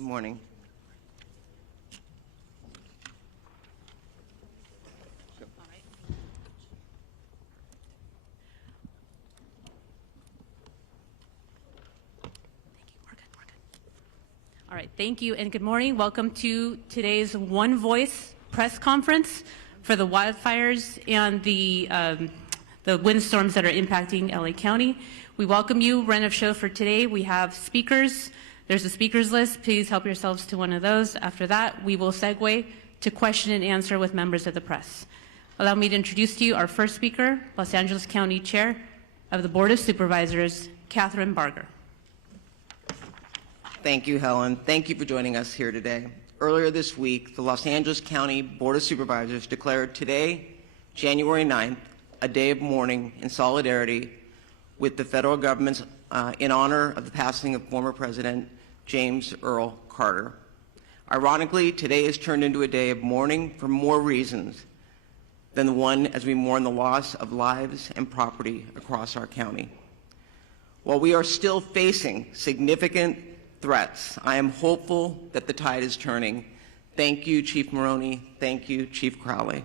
Good morning. All right, thank you and good morning. Welcome to today's One Voice press conference for the wildfires and the windstorms that are impacting LA County. We welcome you. Run of show for today. We have speakers. There's a speakers list. Please help yourselves to one of those. After that, we will segue to question and answer with members of the press. Allow me to introduce to you our first speaker, Los Angeles County Chair of the Board of Supervisors, Catherine Barger. Thank you, Helen. Thank you for joining us here today. Earlier this week, the Los Angeles County Board of Supervisors declared today, January 9th, a day of mourning in solidarity with the federal government in honor of the passing of former President James Earl Carter. Ironically, today is turned into a day of mourning for more reasons than the one as we mourn the loss of lives and property across our county. While we are still facing significant threats, I am hopeful that the tide is turning. Thank you, Chief Maroney. Thank you, Chief Crowley.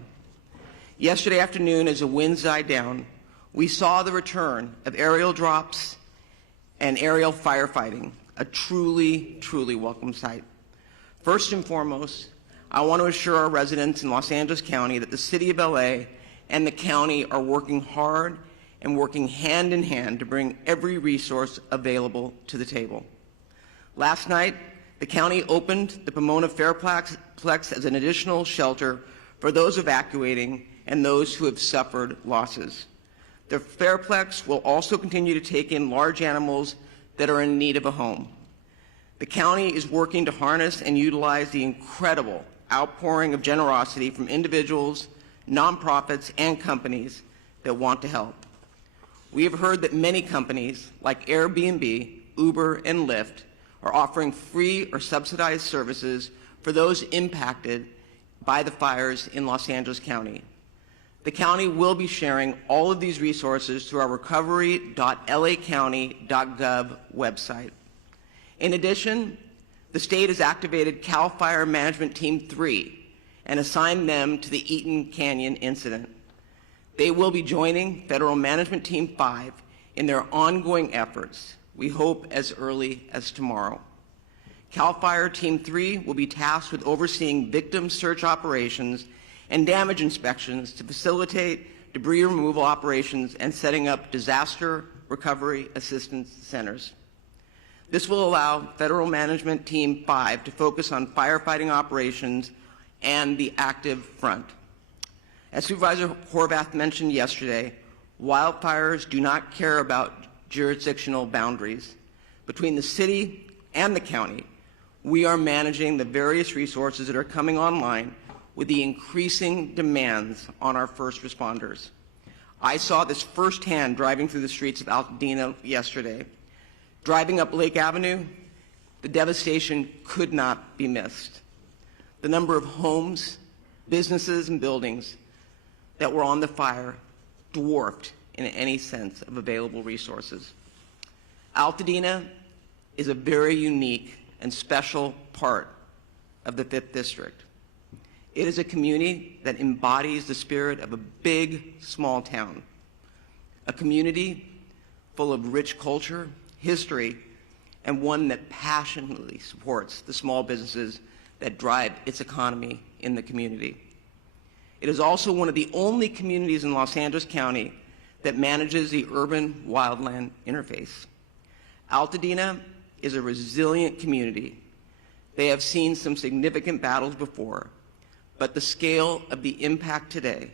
Yesterday afternoon, as the winds died down, we saw the return of aerial drops and aerial firefighting, a truly, truly welcome sight. First and foremost, I want to assure our residents in Los Angeles County that the City of LA and the county are working hard and working hand in hand to bring every resource available to the table. Last night, the county opened the Pomona Fairplex as an additional shelter for those evacuating and those who have suffered losses. The Fairplex will also continue to take in large animals that are in need of a home. The county is working to harness and utilize the incredible outpouring of generosity from individuals, nonprofits, and companies that want to help. We have heard that many companies like Airbnb, Uber, and Lyft are offering free or subsidized services for those impacted by the fires in Los Angeles County. The county will be sharing all of these resources through our recovery.lacounty.gov website. In addition, the state has activated CAL FIRE Management Team 3 and assigned them to the Eaton Canyon incident. They will be joining Federal Management Team 5 in their ongoing efforts, we hope as early as tomorrow. CAL FIRE Team 3 will be tasked with overseeing victim search operations and damage inspections to facilitate debris removal operations and setting up disaster recovery assistance centers. This will allow Federal Management Team 5 to focus on firefighting operations and the active front. As Supervisor Horvath mentioned yesterday, wildfires do not care about jurisdictional boundaries. Between the city and the county, we are managing the various resources that are coming online with the increasing demands on our first responders. I saw this firsthand driving through the streets of Altadena yesterday. Driving up Lake Avenue, the devastation could not be missed. The number of homes, businesses, and buildings that were on the fire dwarfed in any sense of available resources. Altadena is a very unique and special part of the 5th District. It is a community that embodies the spirit of a big, small town, a community full of rich culture, history, and one that passionately supports the small businesses that drive its economy in the community. It is also one of the only communities in Los Angeles County that manages the urban-wildland interface. Altadena is a resilient community. They have seen some significant battles before, but the scale of the impact today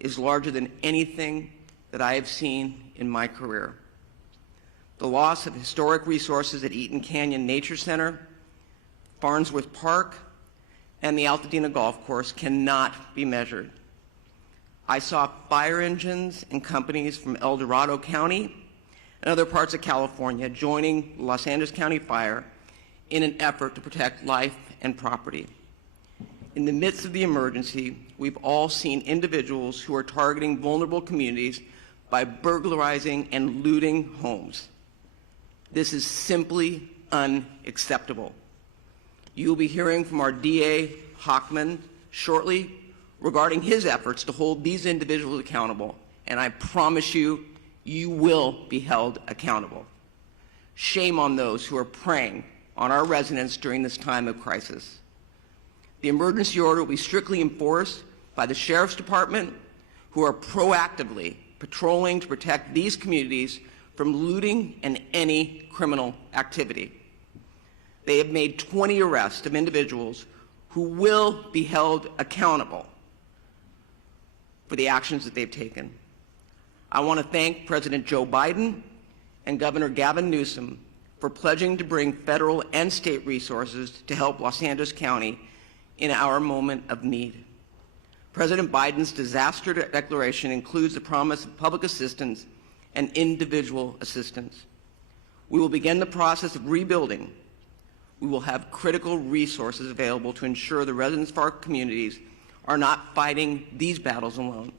is larger than anything that I have seen in my career. The loss of historic resources at Eaton Canyon Nature Center, Farnsworth Park, and the Altadena Golf Course cannot be measured. I saw fire engines and companies from El Dorado County and other parts of California joining Los Angeles County Fire in an effort to protect life and property. In the midst of the emergency, we've all seen individuals who are targeting vulnerable communities by burglarizing and looting homes. This is simply unacceptable. You will be hearing from our DA, Hockman, shortly regarding his efforts to hold these individuals accountable, and I promise you, you will be held accountable. Shame on those who are preying on our residents during this time of crisis. The emergency order will be strictly enforced by the Sheriff's Department, who are proactively patrolling to protect these communities from looting and any criminal activity. They have made 20 arrests of individuals who will be held accountable for the actions that they've taken. I want to thank President Joe Biden and Governor Gavin Newsom for pledging to bring federal and state resources to help Los Angeles County in our moment of need. President Biden's disaster declaration includes the promise of public assistance and individual assistance. We will begin the process of rebuilding. We will have critical resources available to ensure the residents of our communities are not fighting these battles alone.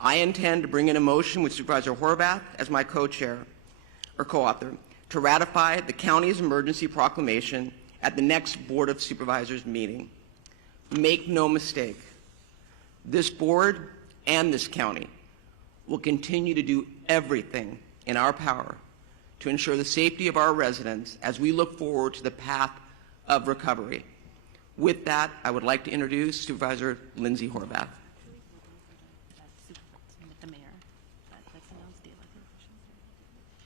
I intend to bring in a motion with Supervisor Horvath as my co-chair or co-author to ratify the county's emergency proclamation at the next Board of Supervisors meeting. Make no mistake, this board and this county will continue to do everything in our power to ensure the safety of our residents as we look forward to the path of recovery. With that, I would like to introduce Supervisor Lindsay Horvath.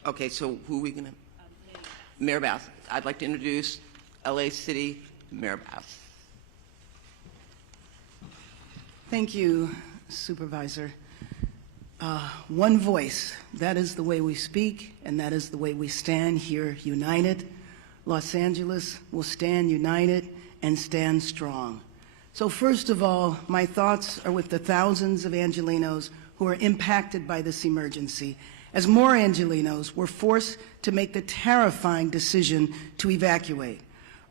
Okay, so who are we going to? Mayor Bass. I'd like to introduce LA City Mayor Bass. Thank you, Supervisor. One voice, that is the way we speak, and that is the way we stand here united. Los Angeles will stand united and stand strong. So first of all, my thoughts are with the thousands of Angelenos who are impacted by this emergency, as more Angelenos were forced to make the terrifying decision to evacuate.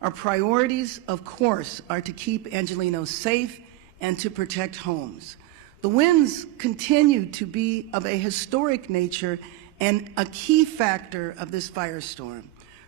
Our priorities, of course, are to keep Angelenos safe and to protect homes. The winds continue to be of a historic nature and a key factor of this firestorm.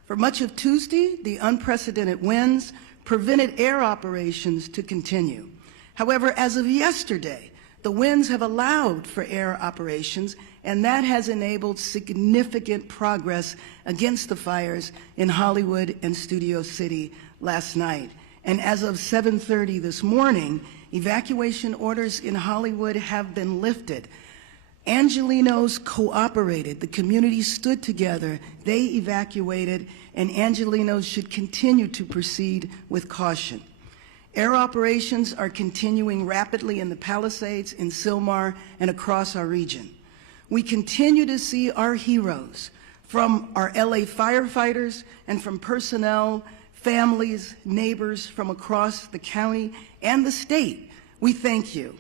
For much of Tuesday, the unprecedented winds prevented air operations to continue. However, as of yesterday, the winds have allowed for air operations, and that has enabled significant progress against the fires in Hollywood and Studio City last night. And as of 7:30 this morning, evacuation orders in Hollywood have been lifted. Angelenos cooperated. The community stood together. They evacuated, and Angelenos should continue to proceed with caution. Air operations are continuing rapidly in the Palisades, in Sylmar, and across our region. We continue to see our heroes, from our LA firefighters and from personnel, families, neighbors from across the county and the state. We thank you.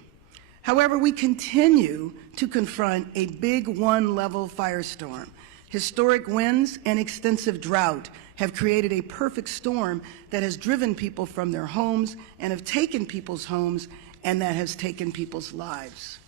However, we continue to confront a big one-level firestorm. Historic winds and extensive drought have created a perfect storm that has driven people from their homes and have taken people's homes, and that has taken people's lives.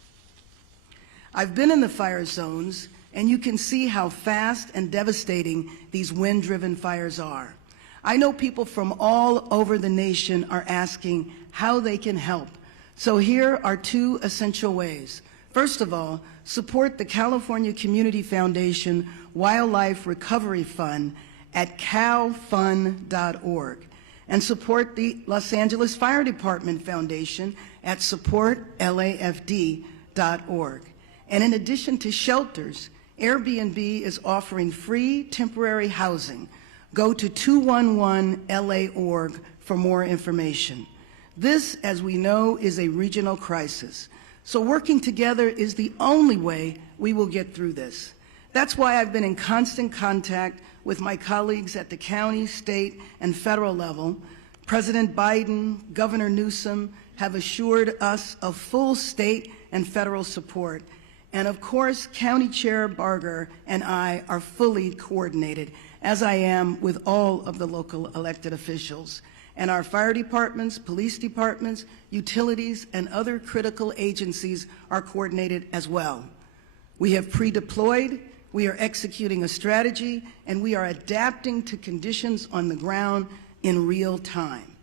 I've been in the fire zones, and you can see how fast and devastating these wind-driven fires are. I know people from all over the nation are asking how they can help. So here are two essential ways. First of all, support the California Community Foundation Wildlife Recovery Fund at calfund.org, and support the Los Angeles Fire Department Foundation at supportlafd.org. And in addition to shelters, Airbnb is offering free temporary housing. Go to 211la.org for more information. This, as we know, is a regional crisis. So working together is the only way we will get through this. That's why I've been in constant contact with my colleagues at the county, state, and federal level. President Biden, Governor Newsom have assured us of full state and federal support. And of course, County Chair Barger and I are fully coordinated, as I am with all of the local elected officials. And our fire departments, police departments, utilities, and other critical agencies are coordinated as well. We have pre-deployed, we are executing a strategy, and we are adapting to conditions on the ground in real time.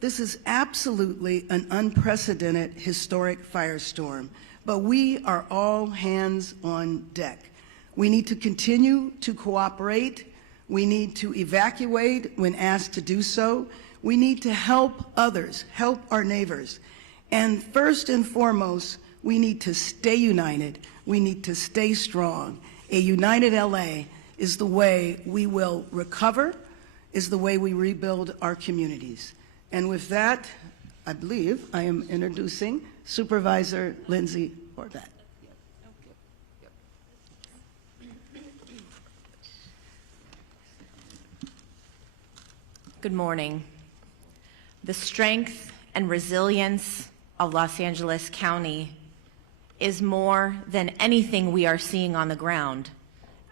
This is absolutely an unprecedented historic firestorm, but we are all hands on deck. We need to continue to cooperate. We need to evacuate when asked to do so. We need to help others, help our neighbors. And first and foremost, we need to stay united. We need to stay strong. A united LA is the way we will recover, is the way we rebuild our communities. And with that, I believe I am introducing Supervisor Lindsay Horvat. Good morning. The strength and resilience of Los Angeles County is more than anything we are seeing on the ground.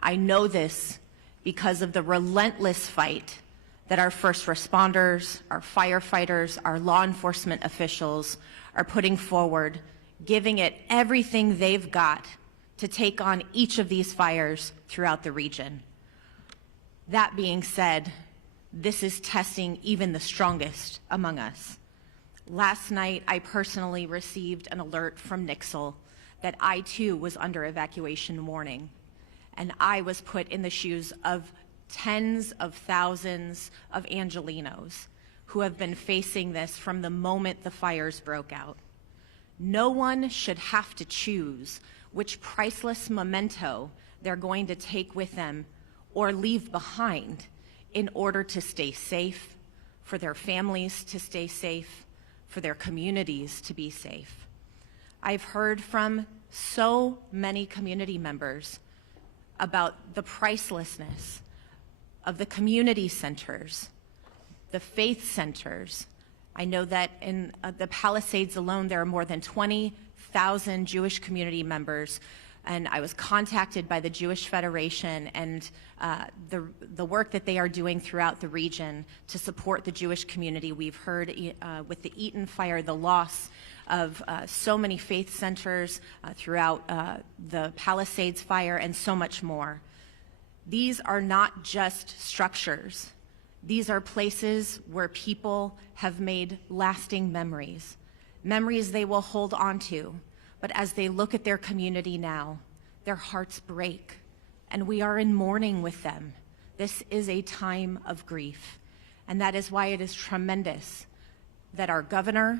I know this because of the relentless fight that our first responders, our firefighters, our law enforcement officials are putting forward, giving it everything they've got to take on each of these fires throughout the region. That being said, this is testing even the strongest among us. Last night, I personally received an alert from Nixle that I too was under evacuation warning, and I was put in the shoes of tens of thousands of Angelenos who have been facing this from the moment the fires broke out. No one should have to choose which priceless memento they're going to take with them or leave behind in order to stay safe, for their families to stay safe, for their communities to be safe. I've heard from so many community members about the pricelessness of the community centers, the faith centers. I know that in the Palisades alone, there are more than 20,000 Jewish community members, and I was contacted by the Jewish Federation and the work that they are doing throughout the region to support the Jewish community. We've heard with the Eaton fire, the loss of so many faith centers throughout the Palisades fire, and so much more. These are not just structures. These are places where people have made lasting memories, memories they will hold on to. But as they look at their community now, their hearts break, and we are in mourning with them. This is a time of grief, and that is why it is tremendous that our governor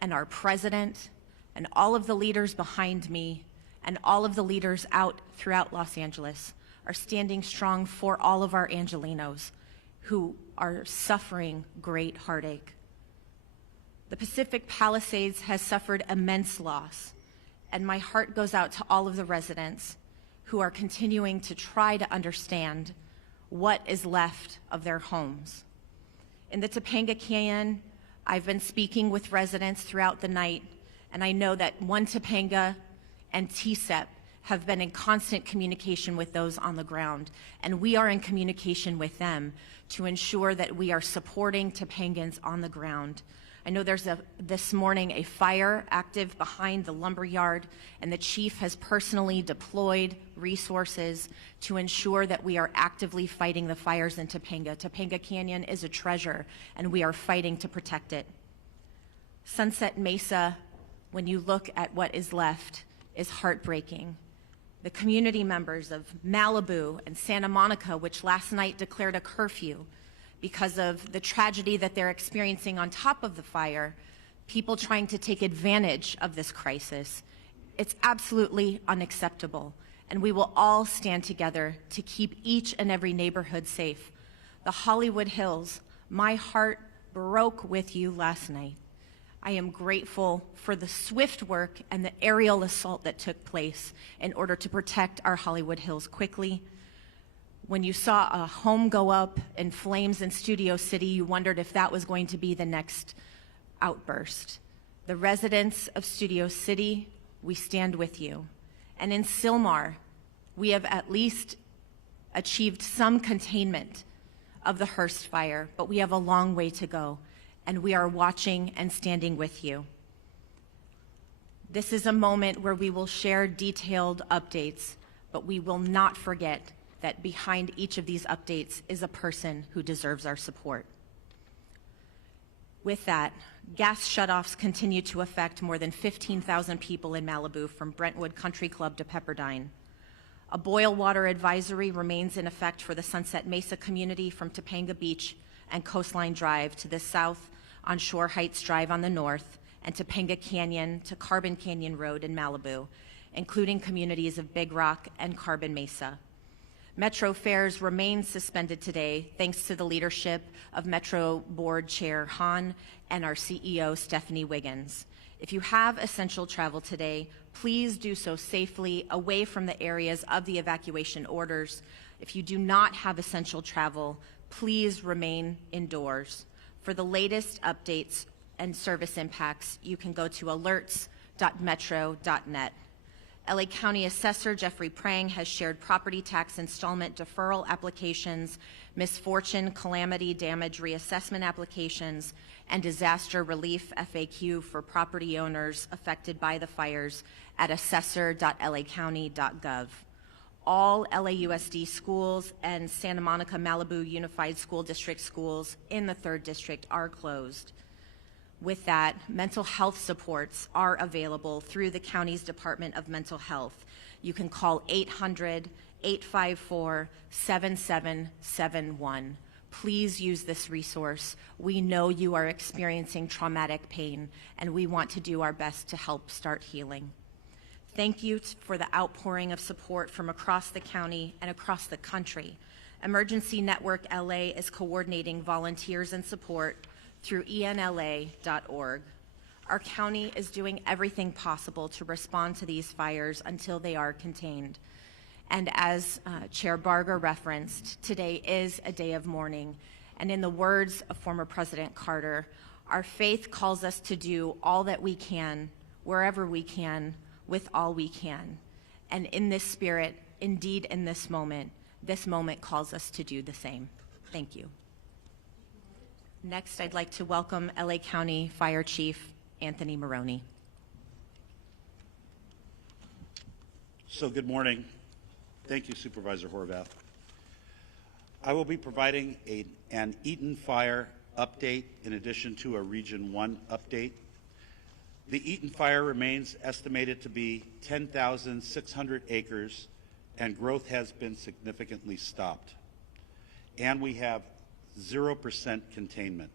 and our president and all of the leaders behind me and all of the leaders out throughout Los Angeles are standing strong for all of our Angelenos who are suffering great heartache. The Pacific Palisades has suffered immense loss, and my heart goes out to all of the residents who are continuing to try to understand what is left of their homes. In the Topanga Canyon, I've been speaking with residents throughout the night, and I know that One Topanga and TSEP have been in constant communication with those on the ground, and we are in communication with them to ensure that we are supporting Topangans on the ground. I know there's this morning a fire active behind the lumber yard, and the chief has personally deployed resources to ensure that we are actively fighting the fires in Topanga. Topanga Canyon is a treasure, and we are fighting to protect it. Sunset Mesa, when you look at what is left, is heartbreaking. The community members of Malibu and Santa Monica, which last night declared a curfew because of the tragedy that they're experiencing on top of the fire, people trying to take advantage of this crisis. It's absolutely unacceptable, and we will all stand together to keep each and every neighborhood safe. The Hollywood Hills, my heart broke with you last night. I am grateful for the swift work and the aerial assault that took place in order to protect our Hollywood Hills quickly. When you saw a home go up in flames in Studio City, you wondered if that was going to be the next outburst. The residents of Studio City, we stand with you. And in Sylmar, we have at least achieved some containment of the Hearst fire, but we have a long way to go, and we are watching and standing with you. This is a moment where we will share detailed updates, but we will not forget that behind each of these updates is a person who deserves our support. With that, gas shutoffs continue to affect more than 15,000 people in Malibu from Brentwood Country Club to Pepperdine. A boil water advisory remains in effect for the Sunset Mesa community from Topanga Beach and Coastline Drive to the south on Shore Heights Drive on the north, and Topanga Canyon to Carbon Canyon Road in Malibu, including communities of Big Rock and Carbon Mesa. Metro fares remain suspended today thanks to the leadership of Metro Board Chair Hahn and our CEO Stephanie Wiggins. If you have essential travel today, please do so safely away from the areas of the evacuation orders. If you do not have essential travel, please remain indoors. For the latest updates and service impacts, you can go to alerts.metro.net. LA County Assessor Jeffrey Prang has shared property tax installment deferral applications, misfortune calamity damage reassessment applications, and disaster relief FAQ for property owners affected by the fires at assessor.lacounty.gov. All LAUSD schools and Santa Monica Malibu Unified School District schools in the 3rd District are closed. With that, mental health supports are available through the county's Department of Mental Health. You can call 800-854-7771. Please use this resource. We know you are experiencing traumatic pain, and we want to do our best to help start healing. Thank you for the outpouring of support from across the county and across the country. Emergency Network LA is coordinating volunteers and support through enla.org. Our county is doing everything possible to respond to these fires until they are contained. And as Chair Barger referenced, today is a day of mourning. And in the words of former President Carter, our faith calls us to do all that we can, wherever we can, with all we can. And in this spirit, indeed in this moment calls us to do the same. Thank you. Next, I'd like to welcome LA County Fire Chief Anthony Maroney. So good morning. Thank you, Supervisor Horvath. I will be providing an Eaton Fire update in addition to a Region 1 update. The Eaton Fire remains estimated to be 10,600 acres, and growth has been significantly stopped. And we have 0% containment.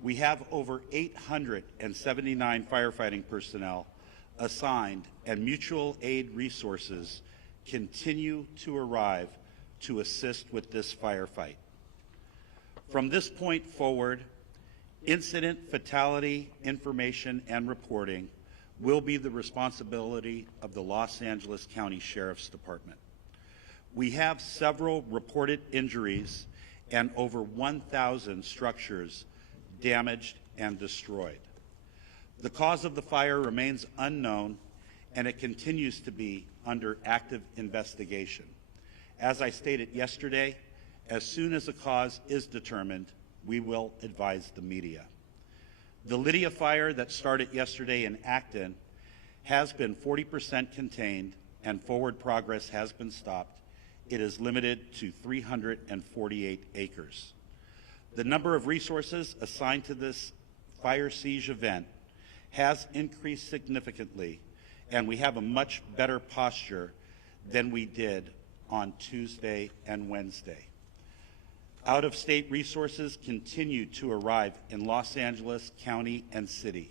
We have over 879 firefighting personnel assigned, and mutual aid resources continue to arrive to assist with this firefight. From this point forward, incident fatality information and reporting will be the responsibility of the Los Angeles County Sheriff's Department. We have several reported injuries and over 1,000 structures damaged and destroyed. The cause of the fire remains unknown, and it continues to be under active investigation. As I stated yesterday, as soon as a cause is determined, we will advise the media. The Lydia fire that started yesterday in Acton has been 40% contained, and forward progress has been stopped. It is limited to 348 acres. The number of resources assigned to this fire siege event has increased significantly, and we have a much better posture than we did on Tuesday and Wednesday. Out-of-state resources continue to arrive in Los Angeles County and City,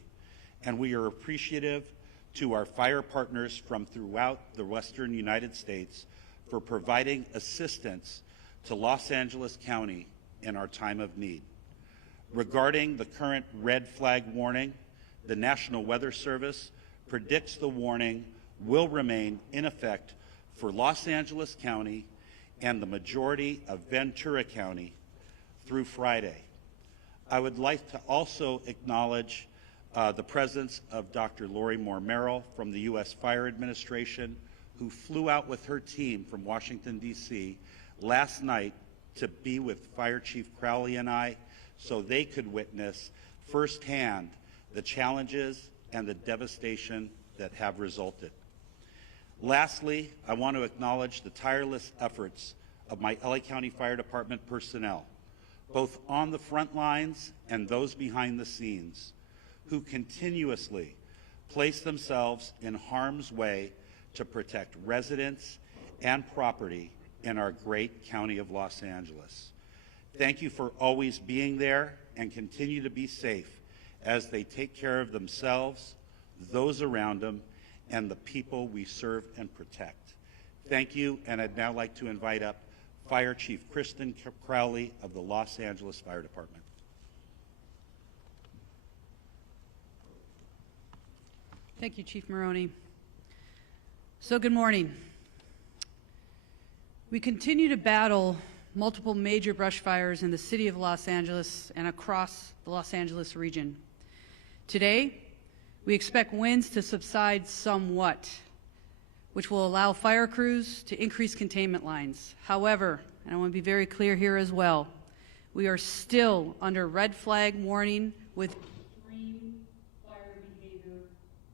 and we are appreciative to our fire partners from throughout the Western United States for providing assistance to Los Angeles County in our time of need. Regarding the current red flag warning, the National Weather Service predicts the warning will remain in effect for Los Angeles County and the majority of Ventura County through Friday. I would like to also acknowledge the presence of Dr. Lori Moore Merrill from the U.S. Fire Administration, who flew out with her team from Washington, D.C. last night to be with Fire Chief Crowley and I so they could witness firsthand the challenges and the devastation that have resulted. Lastly, I want to acknowledge the tireless efforts of my LA County Fire Department personnel both on the front lines and those behind the scenes, who continuously place themselves in harm's way to protect residents and property in our great county of Los Angeles. Thank you for always being there, and continue to be safe as they take care of themselves, those around them, and the people we serve and protect. Thank you, and I'd now like to invite up Fire Chief Kristen Crowley of the Los Angeles Fire Department. Thank you, Chief Maroney. So good morning. We continue to battle multiple major brush fires in the city of Los Angeles and across the Los Angeles region. Today, we expect winds to subside somewhat, which will allow fire crews to increase containment lines. However, and I want to be very clear here as well, we are still under red flag warning with extreme fire behavior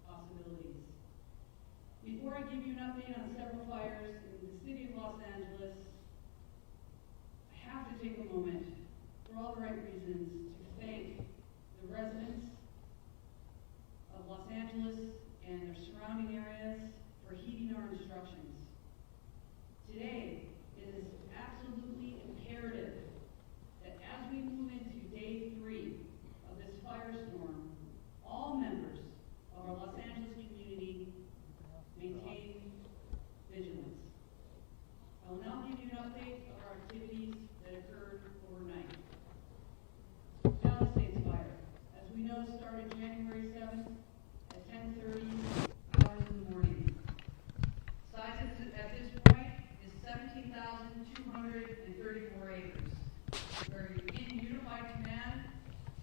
possibilities. Before I give you an update on several fires in the city of Los Angeles, I have to take a moment, for all the right reasons, to thank the residents of Los Angeles and their surrounding areas for heeding our instructions. Today, it is absolutely imperative that as we move into day 3 of this firestorm, all members of our Los Angeles community maintain vigilance. I will now give you an update of our activities that occurred overnight. Palisades Fire, as we know, started January 7th at 10:30 hours in the morning. Size at this point is 17,234 acres. We're in unified command,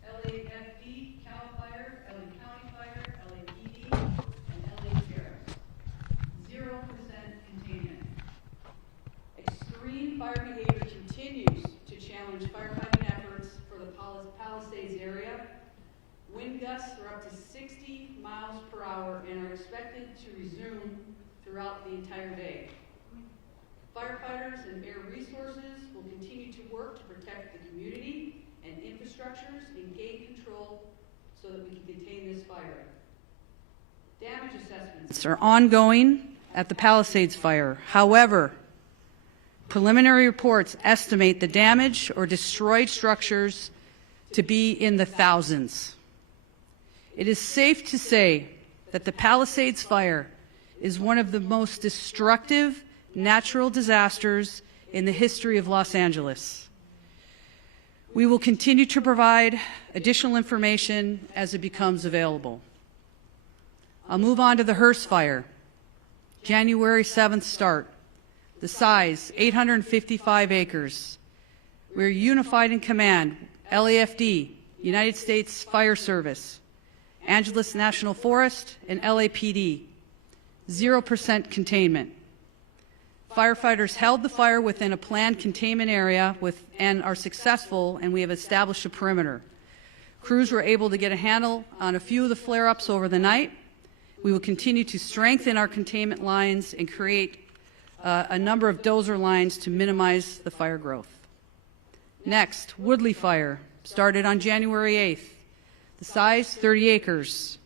LAFD, CAL FIRE, LA County Fire, LAPD, and LA Sheriff. 0% containment. Extreme fire behavior continues to challenge firefighting efforts for the Palisades area. Wind gusts are up to 60 miles per hour and are expected to resume throughout the entire day. Firefighters and air resources will continue to work to protect the community and infrastructures and gain control so that we can contain this fire. Damage assessments are ongoing at the Palisades Fire. However, preliminary reports estimate the damage or destroyed structures to be in the thousands. It is safe to say that the Palisades Fire is one of the most destructive natural disasters in the history of Los Angeles. We will continue to provide additional information as it becomes available. I'll move on to the Hearst Fire. January 7th start. The size, 855 acres. We're unified in command, LAFD, United States Fire Service, Angeles National Forest, and LAPD. 0% containment. Firefighters held the fire within a planned containment area and are successful, and we have established a perimeter. Crews were able to get a handle on a few of the flare-ups over the night. We will continue to strengthen our containment lines and create a number of dozer lines to minimize the fire growth. Next, Woodley Fire started on January 8th. The size, 30 acres.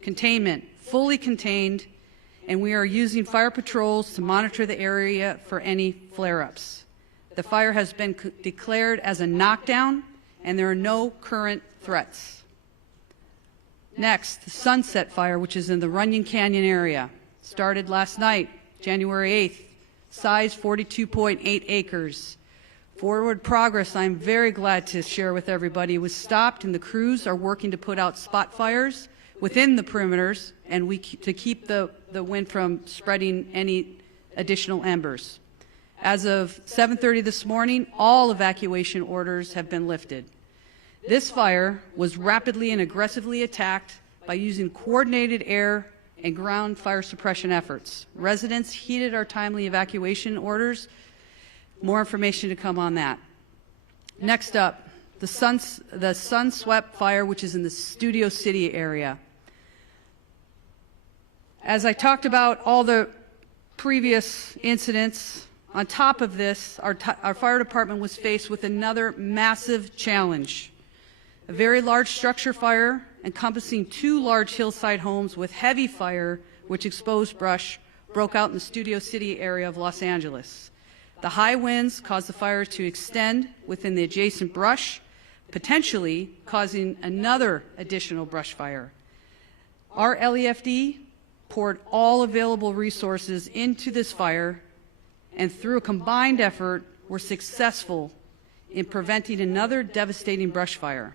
Containment, fully contained, and we are using fire patrols to monitor the area for any flare-ups. The fire has been declared as a knockdown, and there are no current threats. Next, the Sunset Fire, which is in the Runyon Canyon area, started last night, January 8th. Size, 42.8 acres. Forward progress, I'm very glad to share with everybody, was stopped, and the crews are working to put out spot fires within the perimeters and to keep the wind from spreading any additional embers. As of 7:30 this morning, all evacuation orders have been lifted. This fire was rapidly and aggressively attacked by using coordinated air and ground fire suppression efforts. Residents heeded our timely evacuation orders. More information to come on that. Next up, the Sunswept Fire, which is in the Studio City area. As I talked about all the previous incidents, On top of this, our fire department was faced with another massive challenge. A very large structure fire encompassing 2 large hillside homes with heavy fire, which exposed brush, broke out in the Studio City area of Los Angeles. The high winds caused the fire to extend within the adjacent brush, potentially causing another additional brush fire. Our LEFD poured all available resources into this fire, and through a combined effort, were successful in preventing another devastating brush fire.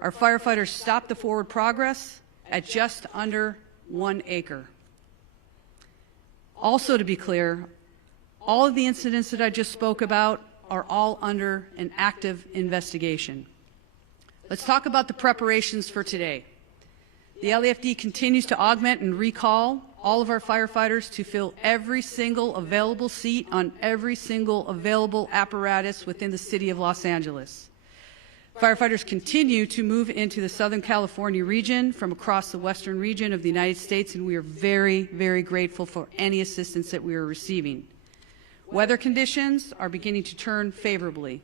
Our firefighters stopped the forward progress at just under 1 acre. Also, to be clear, all of the incidents that I just spoke about are all under an active investigation. Let's talk about the preparations for today. The LAFD continues to augment and recall all of our firefighters to fill every single available seat on every single available apparatus within the city of Los Angeles. Firefighters continue to move into the Southern California region from across the western region of the United States, and we are very, very grateful for any assistance that we are receiving. Weather conditions are beginning to turn favorably,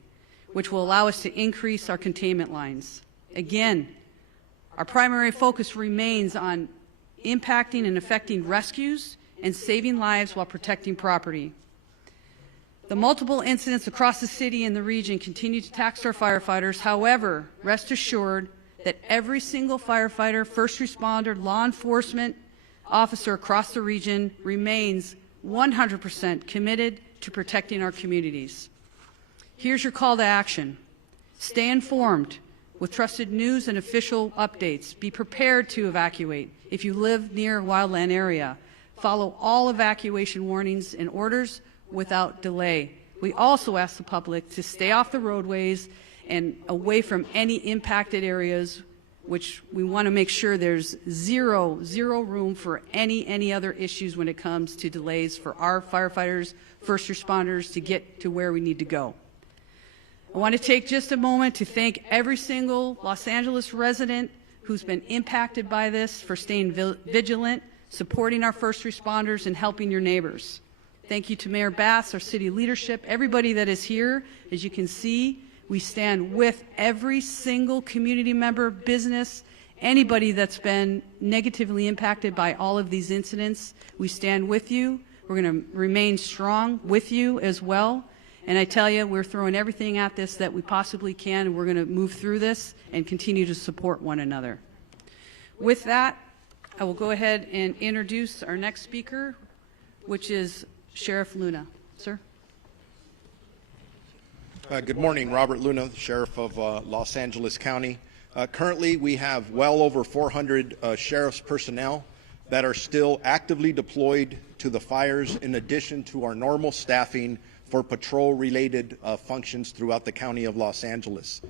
which will allow us to increase our containment lines. Again, our primary focus remains on impacting and affecting rescues and saving lives while protecting property. The multiple incidents across the city and the region continue to tax our firefighters. However, rest assured that every single firefighter, first responder, law enforcement officer across the region remains 100% committed to protecting our communities. Here's your call to action. Stay informed with trusted news and official updates. Be prepared to evacuate if you live near a wildland area. Follow all evacuation warnings and orders without delay. We also ask the public to stay off the roadways and away from any impacted areas, which we want to make sure there's zero room for any other issues when it comes to delays for our firefighters, first responders to get to where we need to go. I want to take just a moment to thank every single Los Angeles resident who's been impacted by this for staying vigilant, supporting our first responders, and helping your neighbors. Thank you to Mayor Bass, our city leadership, everybody that is here. As you can see, we stand with every single community member, business, anybody that's been negatively impacted by all of these incidents. We stand with you. We're going to remain strong with you as well. And I tell you, we're throwing everything at this that we possibly can, and we're going to move through this and continue to support one another. With that, I will go ahead and introduce our next speaker, which is Sheriff Luna. Sir? Good morning, Robert Luna, the Sheriff of Los Angeles County. Currently, we have well over 400 sheriff's personnel that are still actively deployed to the fires, in addition to our normal staffing for patrol-related functions throughout the county of Los Angeles.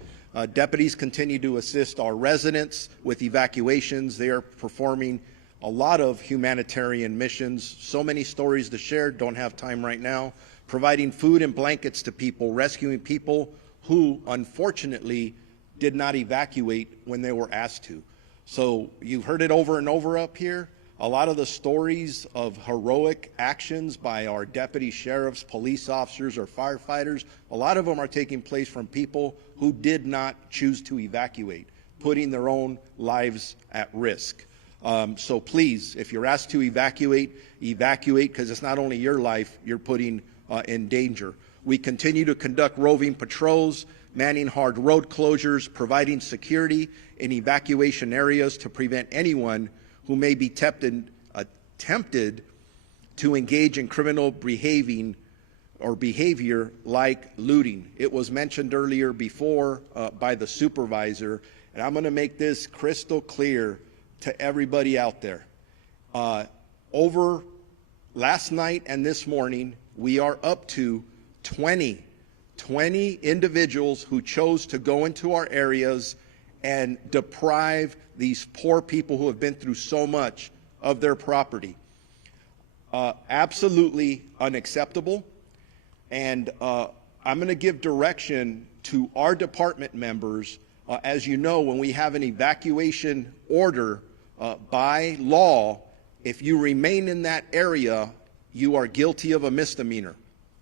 Deputies continue to assist our residents with evacuations. They are performing a lot of humanitarian missions. So many stories to share, don't have time right now. Providing food and blankets to people, rescuing people who, unfortunately, did not evacuate when they were asked to. So you've heard it over and over up here. A lot of the stories of heroic actions by our deputy sheriffs, police officers, or firefighters, a lot of them are taking place from people who did not choose to evacuate, putting their own lives at risk. So please, if you're asked to evacuate, because it's not only your life you're putting in danger. We continue to conduct roving patrols, manning hard road closures, providing security in evacuation areas to prevent anyone who may be tempted to engage in criminal behavior like looting. It was mentioned earlier before by the supervisor, and I'm going to make this crystal clear to everybody out there. Over last night and this morning, we are up to 20 individuals who chose to go into our areas and deprive these poor people who have been through so much of their property. Absolutely unacceptable. And I'm going to give direction to our department members. As you know, when we have an evacuation order by law, if you remain in that area, you are guilty of a misdemeanor.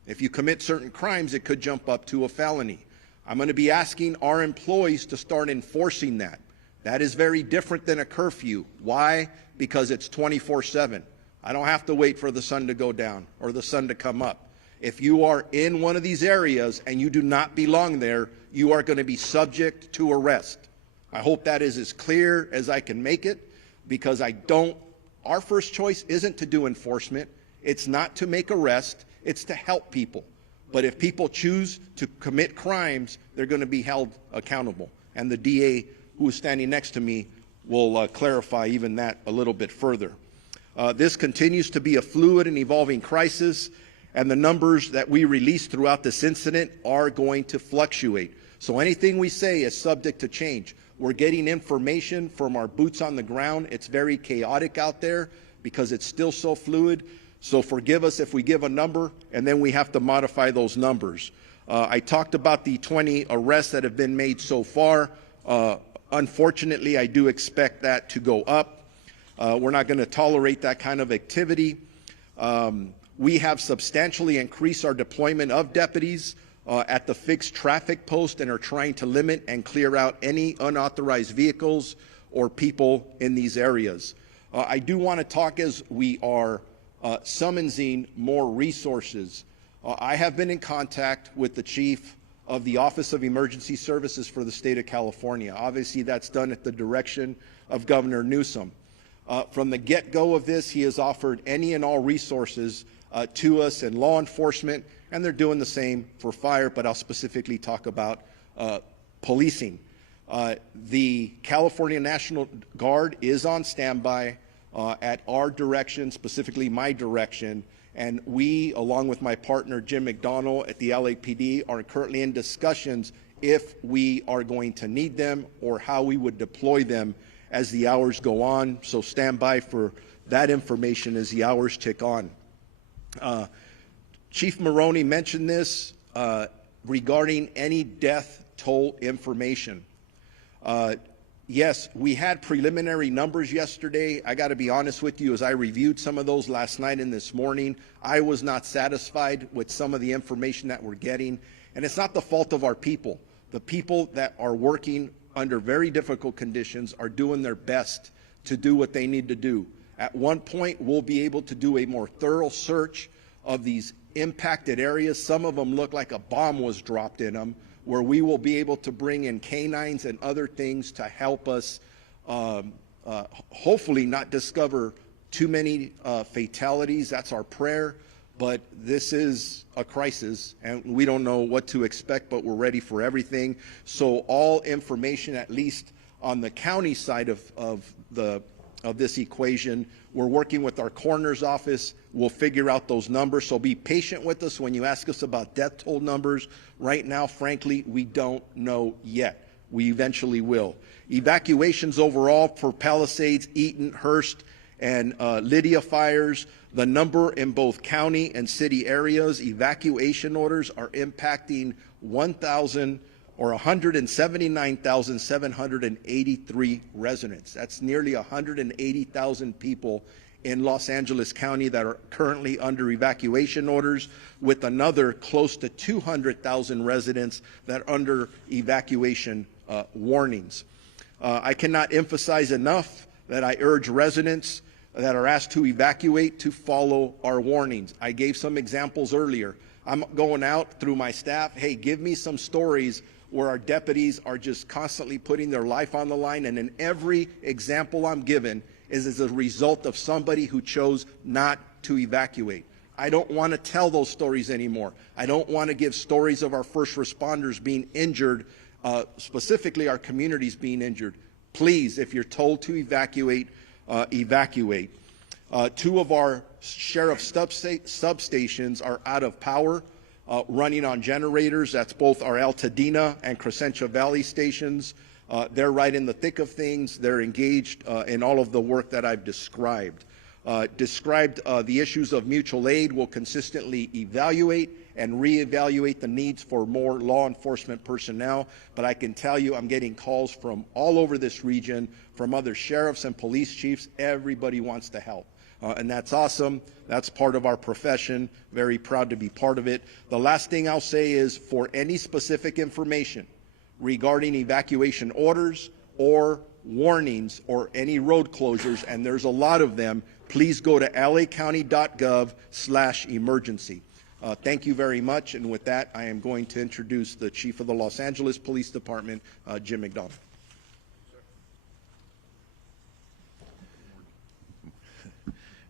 If you commit certain crimes, it could jump up to a felony. I'm going to be asking our employees to start enforcing that. That is very different than a curfew. Why? Because it's 24/7. I don't have to wait for the sun to go down or the sun to come up. If you are in one of these areas and you do not belong there, you are going to be subject to arrest. I hope that is as clear as I can make it, because our first choice isn't to do enforcement. It's not to make arrests. It's to help people. But if people choose to commit crimes, they're going to be held accountable. And the DA, who is standing next to me, will clarify even that a little bit further. This continues to be a fluid and evolving crisis, and the numbers that we release throughout this incident are going to fluctuate. So anything we say is subject to change. We're getting information from our boots on the ground. It's very chaotic out there because it's still so fluid. So forgive us if we give a number and then we have to modify those numbers. I talked about the 20 arrests that have been made so far. Unfortunately, I do expect that to go up. We're not going to tolerate that kind of activity. We have substantially increased our deployment of deputies at the fixed traffic post and are trying to limit and clear out any unauthorized vehicles or people in these areas. I do want to talk as we are summoning more resources. I have been in contact with the chief of the Office of Emergency Services for the state of California. Obviously, that's done at the direction of Governor Newsom. From the get-go of this, he has offered any and all resources to us in law enforcement, and they're doing the same for fire, but I'll specifically talk about policing. The California National Guard is on standby at our direction, specifically my direction, and we, along with my partner Jim McDonnell at the LAPD, are currently in discussions if we are going to need them or how we would deploy them as the hours go on. So stand by for that information as the hours tick on. Chief Maroney mentioned this regarding any death toll information. Yes, we had preliminary numbers yesterday. I got to be honest with you, as I reviewed some of those last night and this morning, I was not satisfied with some of the information that we're getting. And it's not the fault of our people. The people that are working under very difficult conditions are doing their best to do what they need to do. At one point, we'll be able to do a more thorough search of these impacted areas. Some of them look like a bomb was dropped in them, where we will be able to bring in canines and other things to help us hopefully not discover too many fatalities. That's our prayer. But this is a crisis, and we don't know what to expect, but we're ready for everything. So all information, at least on the county side of this equation, we're working with our coroner's office. We'll figure out those numbers. So be patient with us when you ask us about death toll numbers. Right now, frankly, we don't know yet. We eventually will. Evacuations overall for Palisades, Eaton, Hearst, and Lydia fires. The number in both county and city areas, evacuation orders are impacting 179,783 residents. That's nearly 180,000 people in Los Angeles County that are currently under evacuation orders, with another close to 200,000 residents that are under evacuation warnings. I cannot emphasize enough that I urge residents that are asked to evacuate to follow our warnings. I gave some examples earlier. I'm going out through my staff, hey, give me some stories where our deputies are just constantly putting their life on the line, and in every example I'm given is as a result of somebody who chose not to evacuate. I don't want to tell those stories anymore. I don't want to give stories of our first responders being injured, specifically our communities being injured. Please, if you're told to evacuate, evacuate. Two of our sheriff substations are out of power, running on generators. That's both our Altadena and Crescentia Valley stations. They're right in the thick of things. They're engaged in all of the work that I've described. The issues of mutual aid. Will consistently evaluate and reevaluate the needs for more law enforcement personnel. But I can tell you I'm getting calls from all over this region, from other sheriffs and police chiefs. Everybody wants to help. and that's awesome. That's part of our profession. Very proud to be part of it. The last thing I'll say is, for any specific information regarding evacuation orders or warnings or any road closures, and there's a lot of them, please go to lacounty.gov/emergency. Thank you very much. And with that, I am going to introduce the Chief of the Los Angeles Police Department, Jim McDonald.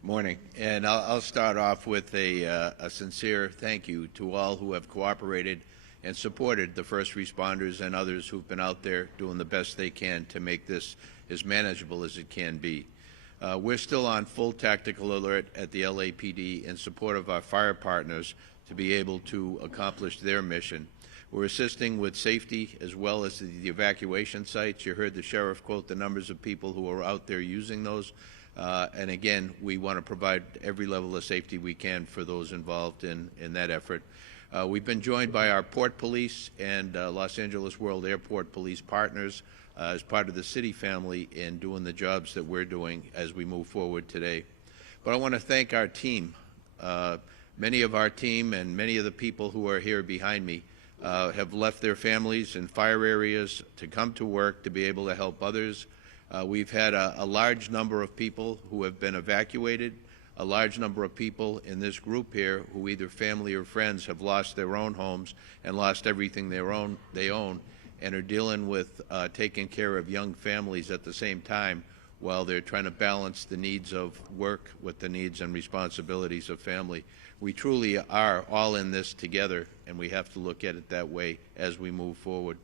Morning, and I'll start off with a sincere thank you to all who have cooperated and supported the first responders and others who've been out there doing the best they can to make this as manageable as it can be. We're still on full tactical alert at the LAPD in support of our fire partners to be able to accomplish their mission. We're assisting with safety as well as the evacuation sites. You heard the sheriff quote the numbers of people who are out there using those. And again, we want to provide every level of safety we can for those involved in that effort. We've been joined by our Port Police and Los Angeles World Airport Police partners as part of the city family in doing the jobs that we're doing as we move forward today. But I want to thank our team. Many of our team and many of the people who are here behind me have left their families in fire areas to come to work to be able to help others. We've had a large number of people who have been evacuated, a large number of people in this group here who either family or friends have lost their own homes and lost everything they own and are dealing with taking care of young families at the same time while they're trying to balance the needs of work with the needs and responsibilities of family. We truly are all in this together, and we have to look at it that way as we move forward.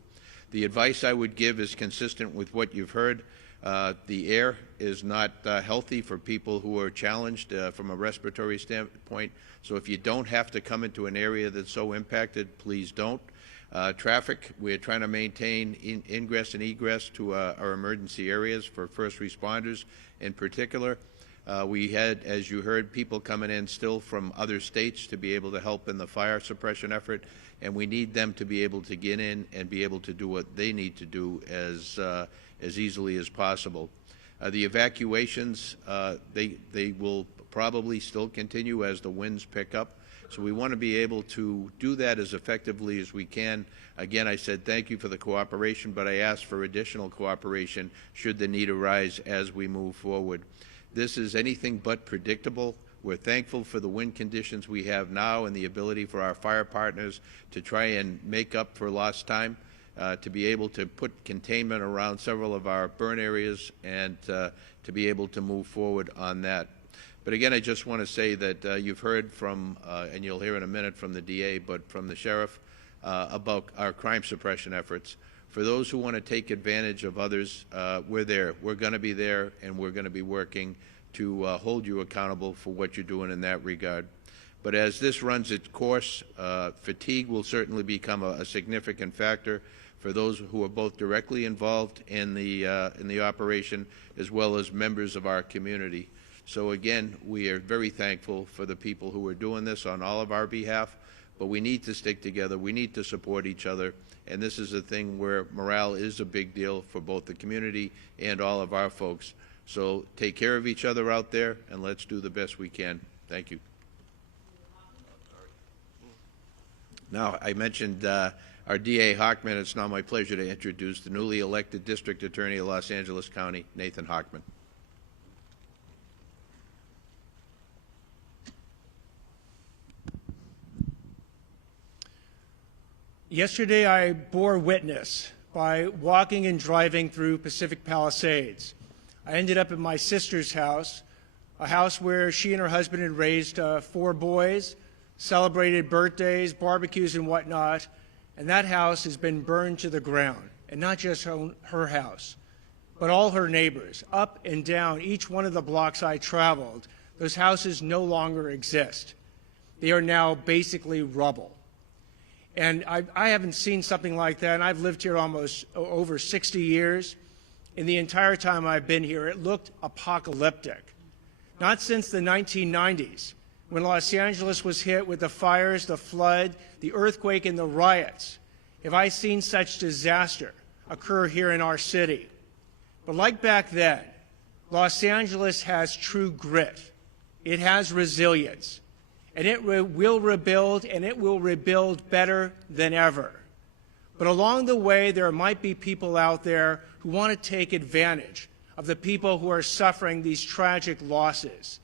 The advice I would give is consistent with what you've heard. The air is not healthy for people who are challenged from a respiratory standpoint. So if you don't have to come into an area that's so impacted, please don't. Traffic, we're trying to maintain ingress and egress to our emergency areas for first responders in particular. We had, as you heard, people coming in still from other states to be able to help in the fire suppression effort, and we need them to be able to get in and be able to do what they need to do as easily as possible. The evacuations, they will probably still continue as the winds pick up. So we want to be able to do that as effectively as we can. Again, I said thank you for the cooperation, but I ask for additional cooperation should the need arise as we move forward. This is anything but predictable. We're thankful for the wind conditions we have now and the ability for our fire partners to try and make up for lost time, to be able to put containment around several of our burn areas and to be able to move forward on that. But again, I just want to say that you've heard from, and you'll hear in a minute from the DA, but from the sheriff about our crime suppression efforts. For those who want to take advantage of others, we're there. We're going to be there, and we're going to be working to hold you accountable for what you're doing in that regard. But as this runs its course, fatigue will certainly become a significant factor for those who are both directly involved in the operation as well as members of our community. So again, we are very thankful for the people who are doing this on all of our behalf, but we need to stick together. We need to support each other, and this is a thing where morale is a big deal for both the community and all of our folks. So take care of each other out there, and let's do the best we can. Thank you. Now, I mentioned our DA Hochman. It's now my pleasure to introduce the newly elected District Attorney of Los Angeles County, Nathan Hochman. Yesterday, I bore witness by walking and driving through Pacific Palisades. I ended up at my sister's house, a house where she and her husband had raised 4 boys, celebrated birthdays, barbecues, and whatnot, and that house has been burned to the ground. And not just her house, but all her neighbors. Up and down each one of the blocks I traveled, those houses no longer exist. They are now basically rubble. And I haven't seen something like that, and I've lived here almost over 60 years. In the entire time I've been here, it looked apocalyptic. Not since the 1990s, when Los Angeles was hit with the fires, the flood, the earthquake, and the riots, have I seen such disaster occur here in our city. But like back then, Los Angeles has true grit. It has resilience. And it will rebuild, and it will rebuild better than ever. But along the way, there might be people out there who want to take advantage of the people who are suffering these tragic losses.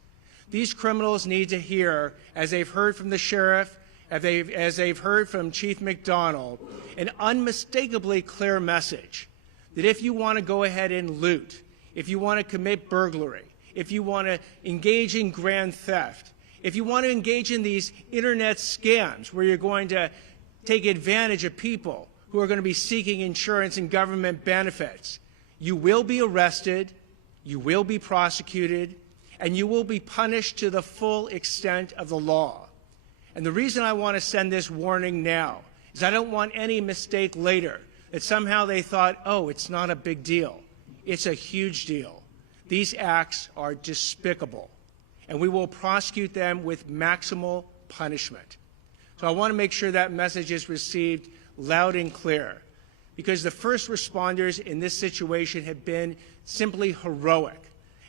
These criminals need to hear, as they've heard from the sheriff, as they've heard from Chief McDonald, an unmistakably clear message that if you want to go ahead and loot, if you want to commit burglary, if you want to engage in grand theft, if you want to engage in these internet scams where you're going to take advantage of people who are going to be seeking insurance and government benefits, you will be arrested, you will be prosecuted, and you will be punished to the full extent of the law. And the reason I want to send this warning now is I don't want any mistake later that somehow they thought, oh, it's not a big deal. It's a huge deal. These acts are despicable, and we will prosecute them with maximal punishment. So I want to make sure that message is received loud and clear, because the first responders in this situation have been simply heroic.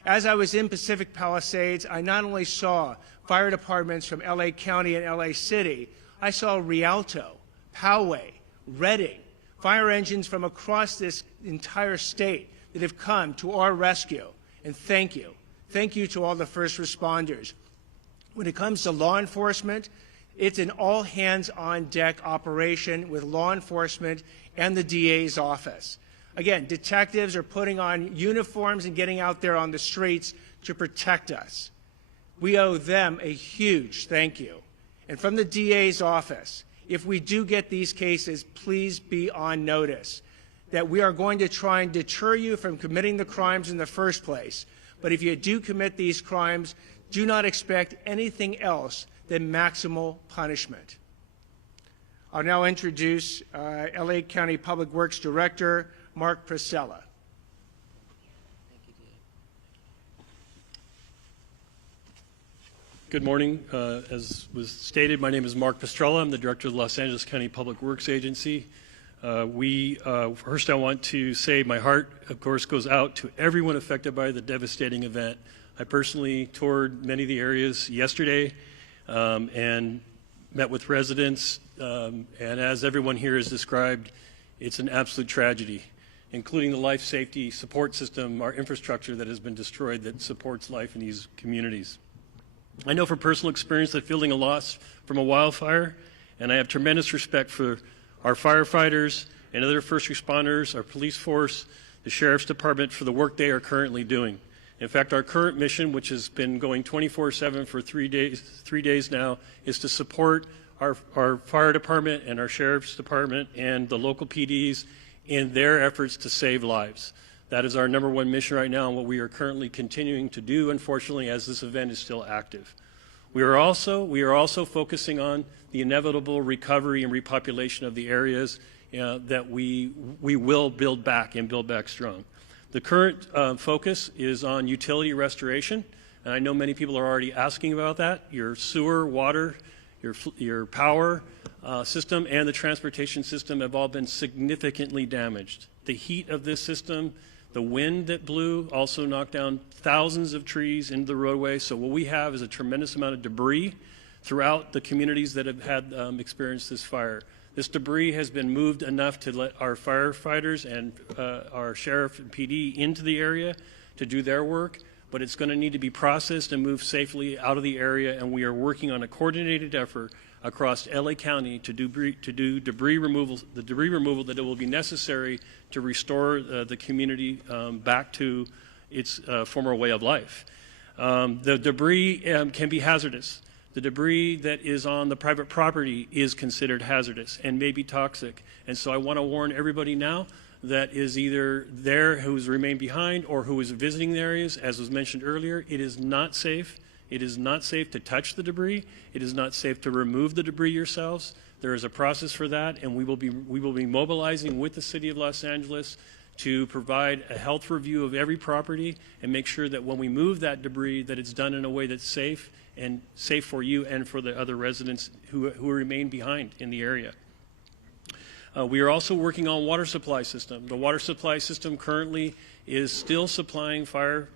As I was in Pacific Palisades, I not only saw fire departments from LA County and LA City, I saw Rialto, Poway, Redding, fire engines from across this entire state that have come to our rescue. And thank you. Thank you to all the first responders. When it comes to law enforcement, it's an all-hands-on-deck operation with law enforcement and the DA's office. Again, detectives are putting on uniforms and getting out there on the streets to protect us. We owe them a huge thank you. And from the DA's office, if we do get these cases, please be on notice that we are going to try and deter you from committing the crimes in the first place. But if you do commit these crimes, do not expect anything else than maximal punishment. I'll now introduce LA County Public Works Director, Mark Priscilla. Good morning. As was stated, my name is Mark Pistrella. I'm the Director of the Los Angeles County Public Works Agency. First I want to say my heart, of course, goes out to everyone affected by the devastating event. I personally toured many of the areas yesterday and met with residents, and as everyone here has described, it's an absolute tragedy, including the life safety support system, our infrastructure that has been destroyed that supports life in these communities. I know from personal experience that feeling a loss from a wildfire, and I have tremendous respect for our firefighters and other first responders, our police force, the Sheriff's Department for the work they are currently doing. In fact, our current mission, which has been going 24/7 for 3 days now, is to support our fire department and our Sheriff's Department and the local PDs in their efforts to save lives. That is our #1 mission right now and what we are currently continuing to do, unfortunately, as this event is still active. We are also focusing on the inevitable recovery and repopulation of the areas that we will build back and build back strong. The current focus is on utility restoration, and I know many people are already asking about that. Your sewer, water, your power system, and the transportation system have all been significantly damaged. The heat of this system, the wind that blew also knocked down thousands of trees into the roadway. So what we have is a tremendous amount of debris throughout the communities that have had experienced this fire. This debris has been moved enough to let our firefighters and our sheriff and PD into the area to do their work, but it's going to need to be processed and moved safely out of the area, and we are working on a coordinated effort across LA County to do debris removal, the debris removal that it will be necessary to restore the community back to its former way of life. The debris can be hazardous. The debris that is on the private property is considered hazardous and may be toxic. And so I want to warn everybody now that is either there who has remained behind or who is visiting the areas. As was mentioned earlier, it is not safe. It is not safe to touch the debris. It is not safe to remove the debris yourselves. There is a process for that, and we will be mobilizing with the City of Los Angeles to provide a health review of every property and make sure that when we move that debris, that it's done in a way that's safe and safe for you and for the other residents who remain behind in the area. We are also working on water supply system. The water supply system currently is still supplying fire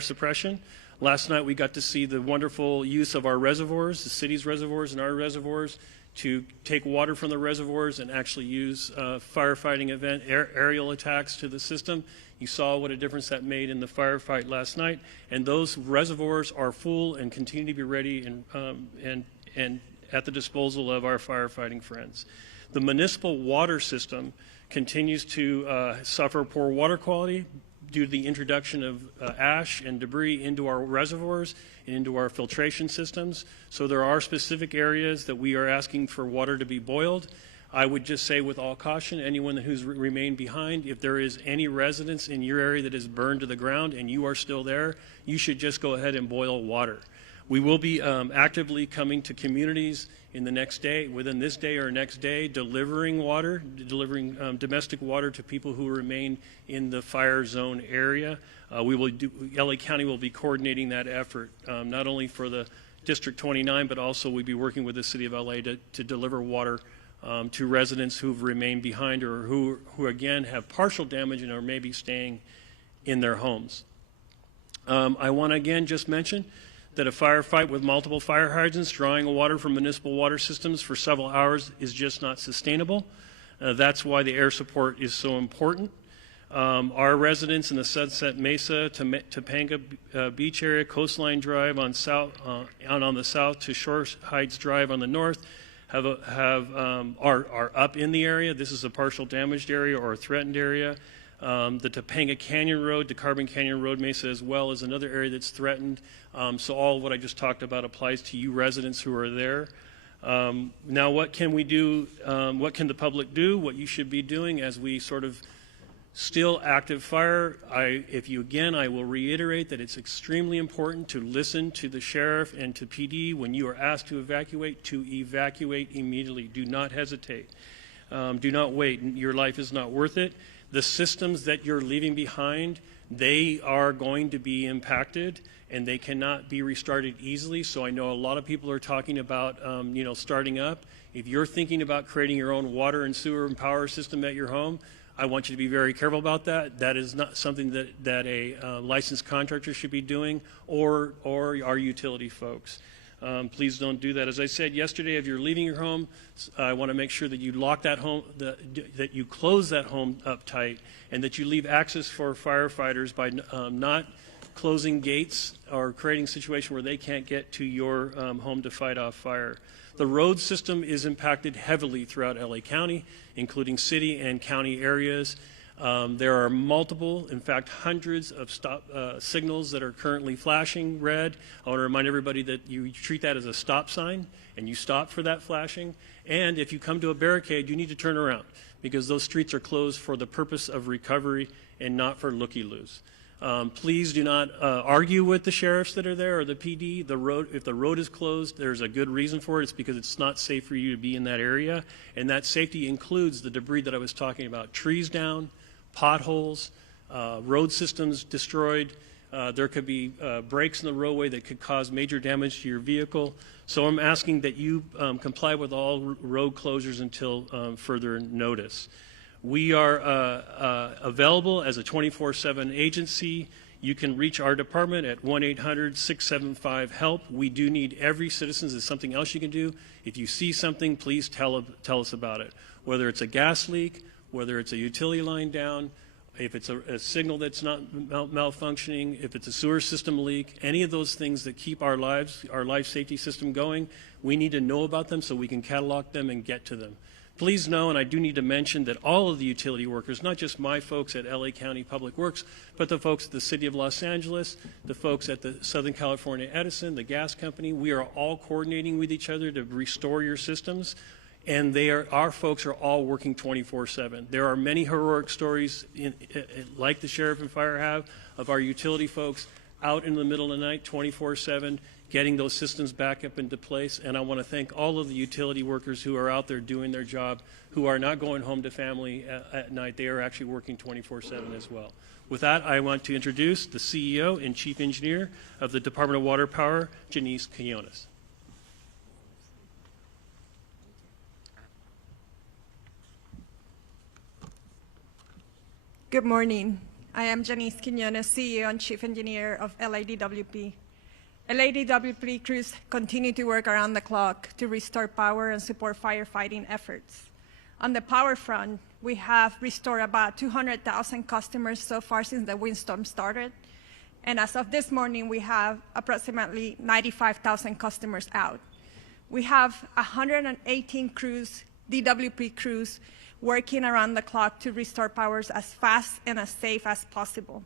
suppression. Last night we got to see the wonderful use of our reservoirs, the city's reservoirs and our reservoirs, to take water from the reservoirs and actually use firefighting event aerial attacks to the system. You saw what a difference that made in the firefight last night, and those reservoirs are full and continue to be ready and at the disposal of our firefighting friends. The municipal water system continues to suffer poor water quality due to the introduction of ash and debris into our reservoirs and into our filtration systems. So there are specific areas that we are asking for water to be boiled. I would just say with all caution, anyone who's remained behind, if there is any residence in your area that is burned to the ground and you are still there, you should just go ahead and boil water. We will be actively coming to communities in the next day, within this day or next day, delivering water, delivering domestic water to people who remain in the fire zone area. LA County will be coordinating that effort, not only for the District 29, but also we'll be working with the City of LA to deliver water to residents who've remained behind or who again have partial damage and are maybe staying in their homes. I want to again just mention that a firefight with multiple fire hydrants drawing water from municipal water systems for several hours is just not sustainable. That's why the air support is so important. Our residents in the Sunset Mesa, Topanga Beach area, Coastline Drive on the south to Shore Heights Drive on the north are up in the area. This is a partial damaged area or a threatened area. The Topanga Canyon Road, the Carbon Canyon Road Mesa as well is another area that's threatened. So all of what I just talked about applies to you residents who are there. Now what can we do, what can the public do? What you should be doing as we sort of still active fire. I will reiterate that it's extremely important to listen to the sheriff and to PD when you are asked to evacuate immediately. Do not hesitate. Do not wait. Your life is not worth it. The systems that you're leaving behind, they are going to be impacted and they cannot be restarted easily. So I know a lot of people are talking about, starting up. If you're thinking about creating your own water and sewer and power system at your home, I want you to be very careful about that. That is not something that a licensed contractor should be doing or our utility folks. Please don't do that. As I said yesterday, if you're leaving your home, I want to make sure that you lock that home, that you close that home up tight, and that you leave access for firefighters by not closing gates or creating a situation where they can't get to your home to fight off fire. The road system is impacted heavily throughout LA County, including city and county areas. There are multiple, in fact, hundreds of stop signals that are currently flashing red. I want to remind everybody that you treat that as a stop sign and you stop for that flashing. And if you come to a barricade, you need to turn around because those streets are closed for the purpose of recovery and not for looky-loos. Please do not argue with the sheriffs that are there or the PD. If the road is closed, there's a good reason for it. It's because it's not safe for you to be in that area. And that safety includes the debris that I was talking about. Trees down, potholes, road systems destroyed. There could be breaks in the roadway that could cause major damage to your vehicle. So I'm asking that you comply with all road closures until further notice. We are available as a 24/7 agency. You can reach our department at 1-800-675-HELP. We do need every citizen. There's something else you can do. If you see something, please tell us about it. Whether it's a gas leak, whether it's a utility line down, if it's a signal that's not malfunctioning, if it's a sewer system leak, any of those things that keep our life safety system going, we need to know about them so we can catalog them and get to them. Please know, and I do need to mention, that all of the utility workers, not just my folks at LA County Public Works, but the folks at the City of Los Angeles, the folks at the Southern California Edison, the gas company, we are all coordinating with each other to restore your systems. And our folks are all working 24/7. There are many heroic stories, like the sheriff and fire have, of our utility folks out in the middle of the night, 24/7, getting those systems back up into place. And I want to thank all of the utility workers who are out there doing their job, who are not going home to family at night. They are actually working 24/7 as well. With that, I want to introduce the CEO and Chief Engineer of the Department of Water Power, Janice Quinones. Good morning. I am Janice Quinones, CEO and Chief Engineer of LIDWP. LADWP crews continue to work around the clock to restore power and support firefighting efforts. On the power front, we have restored about 200,000 customers so far since the windstorm started. And as of this morning, we have approximately 95,000 customers out. We have 118 crews, DWP crews, working around the clock to restore powers as fast and as safe as possible.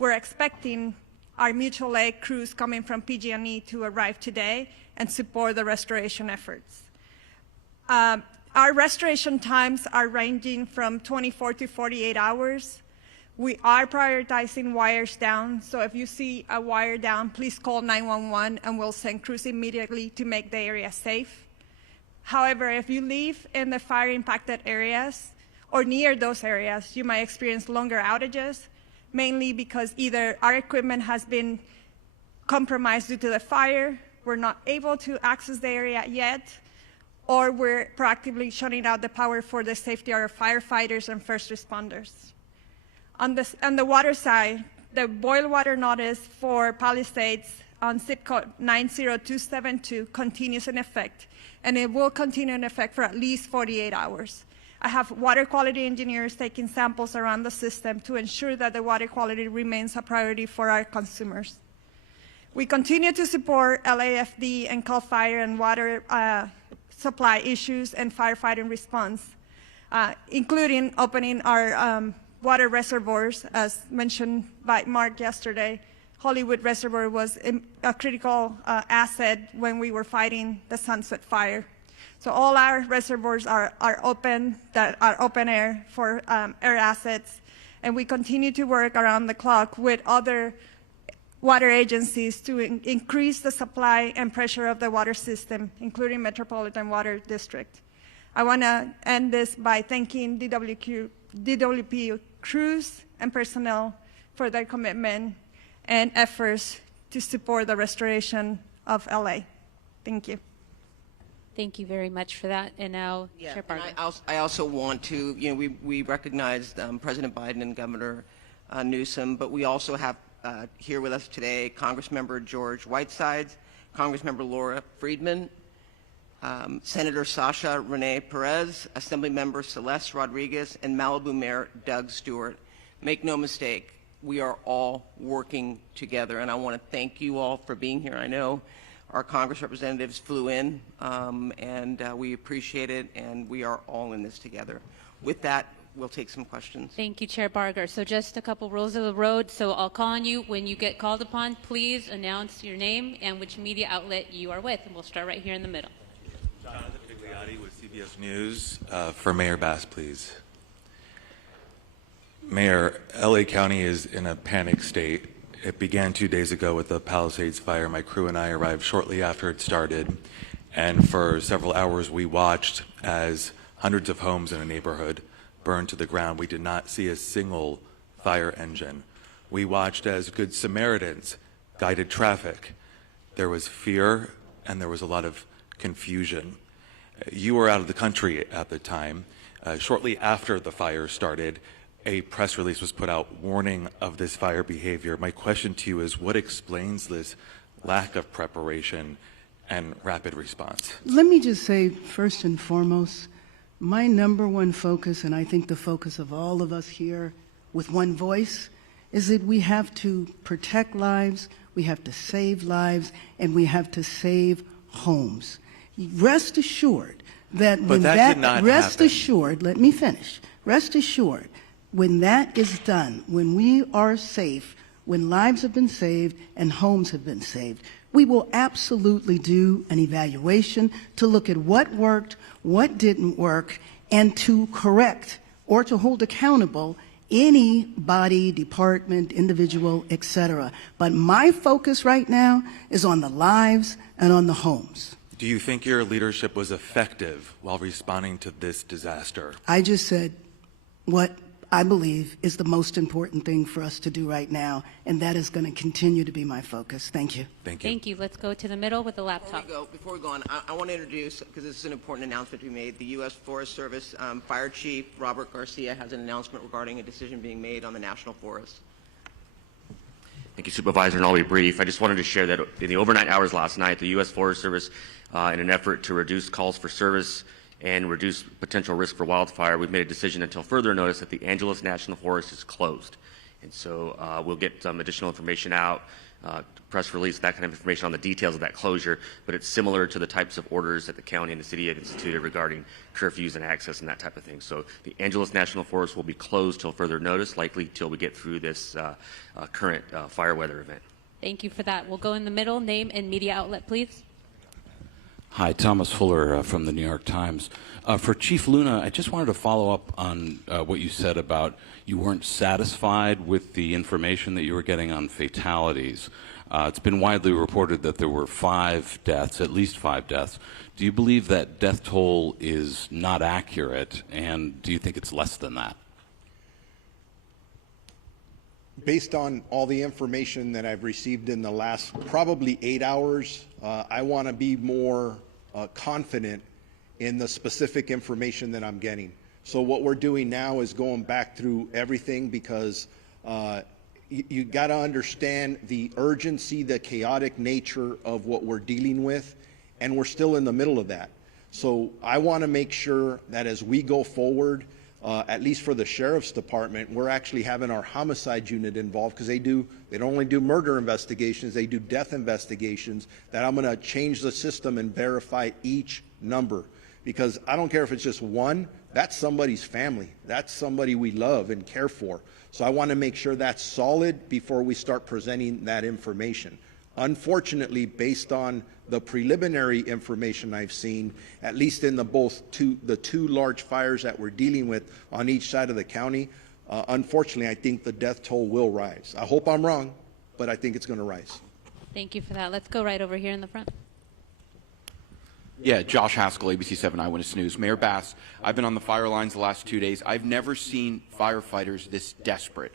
We're expecting our mutual aid crews coming from PG&E to arrive today and support the restoration efforts. Our restoration times are ranging from 24 to 48 hours. We are prioritizing wires down, so if you see a wire down, please call 911 and we'll send crews immediately to make the area safe. However, if you live in the fire-impacted areas or near those areas, you might experience longer outages, mainly because either our equipment has been compromised due to the fire, we're not able to access the area yet, or we're proactively shutting out the power for the safety of our firefighters and first responders. On the water side, the boil water notice for Palisades on zip code 90272 continues in effect, and it will continue in effect for at least 48 hours. I have water quality engineers taking samples around the system to ensure that the water quality remains a priority for our consumers. We continue to support LAFD and CAL FIRE and water supply issues and firefighting response, including opening our water reservoirs, as mentioned by Mark yesterday. Hollywood Reservoir was a critical asset when we were fighting the Sunset Fire. So all our reservoirs are open, that are open air for air assets, and we continue to work around the clock with other water agencies to increase the supply and pressure of the water system, including Metropolitan Water District. I want to end this by thanking DWP crews and personnel for their commitment and efforts to support the restoration of LA. Thank you. Thank you very much for that. And now, Chair Barker. I also want to, we recognized President Biden and Governor Newsom, but we also have here with us today Congressmember George Whitesides, Congressmember Laura Friedman, Senator Sasha Renee Perez, Assemblymember Celeste Rodriguez, and Malibu Mayor Doug Stewart. Make no mistake, we are all working together, and I want to thank you all for being here. I know our Congress representatives flew in, and we appreciate it, and we are all in this together. With that, we'll take some questions. Thank you, Chair Barker. So just a couple rules of the road. So I'll call on you. When you get called upon, please announce your name and which media outlet you are with, and we'll start right here in the middle. Jonathan Pigliotti with CBS News. For Mayor Bass, please. Mayor, LA County is in a panic state. It began 2 days ago with the Palisades fire. My crew and I arrived shortly after it started, and for several hours we watched as hundreds of homes in a neighborhood burned to the ground. We did not see a single fire engine. We watched as Good Samaritans guided traffic. There was fear and there was a lot of confusion. You were out of the country at the time. Shortly after the fire started, a press release was put out warning of this fire behavior. My question to you is, what explains this lack of preparation and rapid response? Let me just say, first and foremost, my number one focus, and I think the focus of all of us here with one voice, is that we have to protect lives, we have to save lives, and we have to save homes. Rest assured that when did not happen. Assured, let me finish. Rest assured, when that is done, when we are safe, when lives have been saved and homes have been saved, we will absolutely do an evaluation to look at what worked, what didn't work, and to correct or to hold accountable any body, department, individual, etc. But my focus right now is on the lives and on the homes. Do you think your leadership was effective while responding to this disaster? I just said what I believe is the most important thing for us to do right now, and that is going to continue to be my focus. Thank you. Thank you. Thank you. Let's go to the middle with the laptop. Before we go on, I want to introduce, because this is an important announcement we made, the U.S. Forest Service Fire Chief Robert Garcia has an announcement regarding a decision being made on the National Forest. Thank you, Supervisor, and I'll be brief. I just wanted to share that in the overnight hours last night, the U.S. Forest Service, in an effort to reduce calls for service and reduce potential risk for wildfire, we've made a decision until further notice that the Angeles National Forest is closed. And so we'll get some additional information out, press release, that kind of information on the details of that closure, but it's similar to the types of orders that the county and the city have instituted regarding curfews and access and that type of thing. So the Angeles National Forest will be closed till further notice, likely till we get through this current fire weather event. Thank you for that. We'll go in the middle. Name and media outlet, please. Hi, Thomas Fuller from the New York Times. For Chief Luna, I just wanted to follow up on what you said about you weren't satisfied with the information that you were getting on fatalities. It's been widely reported that there were 5 deaths, at least 5 deaths. Do you believe that death toll is not accurate, and do you think it's less than that? Based on all the information that I've received in the last probably 8 hours, I want to be more confident in the specific information that I'm getting. So what we're doing now is going back through everything because you got to understand the urgency, the chaotic nature of what we're dealing with, and we're still in the middle of that. So I want to make sure that as we go forward, at least for the Sheriff's Department, we're actually having our homicide unit involved because they don't only do murder investigations, they do death investigations, that I'm going to change the system and verify each number. Because I don't care if it's just one, that's somebody's family. That's somebody we love and care for. So I want to make sure that's solid before we start presenting that information. Unfortunately, based on the preliminary information I've seen, at least in the two large fires that we're dealing with on each side of the county, unfortunately, I think the death toll will rise. I hope I'm wrong, but I think it's going to rise. Thank you for that. Let's go right over here in the front. Yeah, Josh Haskell, ABC 7 Eyewitness News. Mayor Bass, I've been on the fire lines the last 2 days. I've never seen firefighters this desperate.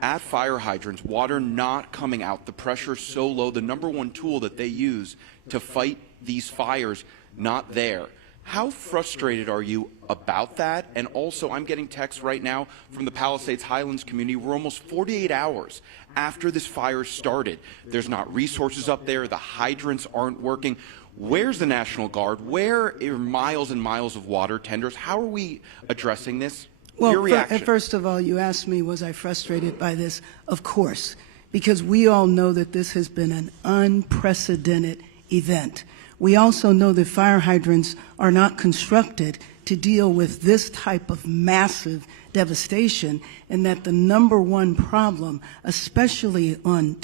At fire hydrants, water not coming out, the pressure so low, the #1 tool that they use to fight these fires, not there. How frustrated are you about that? And also, I'm getting texts right now from the Palisades Highlands community. We're almost 48 hours after this fire started. There's not resources up there. The hydrants aren't working. Where's the National Guard? Where are miles and miles of water tenders? How are we addressing this? Your Well, reaction. first of all, you asked me, was I frustrated by this? Of course, because we all know that this has been an unprecedented event. We also know that fire hydrants are not constructed to deal with this type of massive devastation, and that the #1 problem, especially on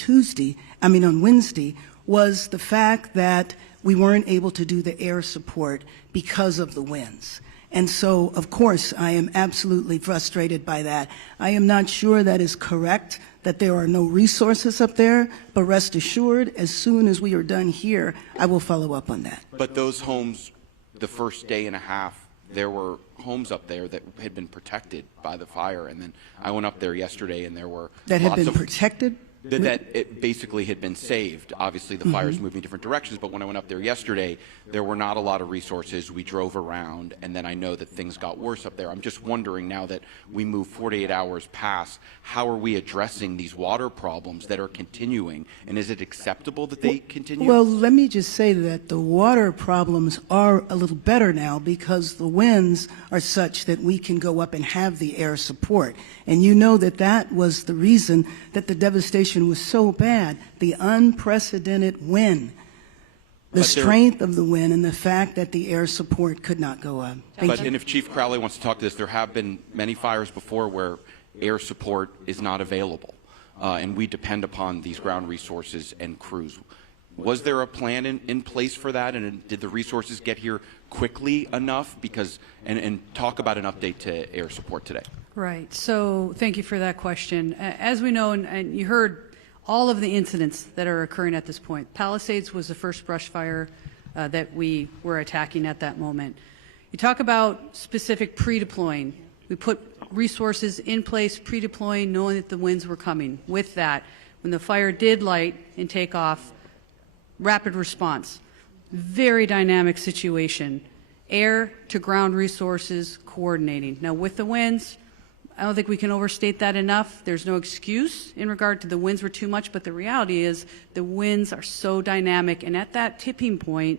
Wednesday, was the fact that we weren't able to do the air support because of the winds. And so, of course, I am absolutely frustrated by that. I am not sure that is correct, that there are no resources up there, but rest assured, as soon as we are done here, I will follow up on that. But those homes, the first day and a half, there were homes up there that had been protected by the fire. And then I went up there yesterday and there were That had lots been of protected? that it basically had been saved. Obviously, the fire's moving different directions, but when I went up there yesterday, there were not a lot of resources. We drove around, and then I know that things got worse up there. I'm just wondering, now that we move 48 hours past, how are we addressing these water problems that are continuing, and is it acceptable that they continue? Well, let me just say that the water problems are a little better now because the winds are such that we can go up and have the air support. And you know that that was the reason that the devastation was so bad, the unprecedented wind, the strength of the wind, and the fact that the air support could not go up. And if Chief Crowley wants to talk to this, there have been many fires before where air support is not available, and we depend upon these ground resources and crews. Was there a plan in place for that, and did the resources get here quickly enough? And talk about an update to air support today. Right. So thank you for that question. As we know, and you heard all of the incidents that are occurring at this point. Palisades was the first brush fire that we were attacking at that moment. You talk about specific pre-deploying. We put resources in place, pre-deploying, knowing that the winds were coming. With that, when the fire did light and take off, rapid response. Very dynamic situation. Air to ground resources coordinating. Now with the winds, I don't think we can overstate that enough. There's no excuse in regard to the winds were too much, but the reality is the winds are so dynamic, and at that tipping point,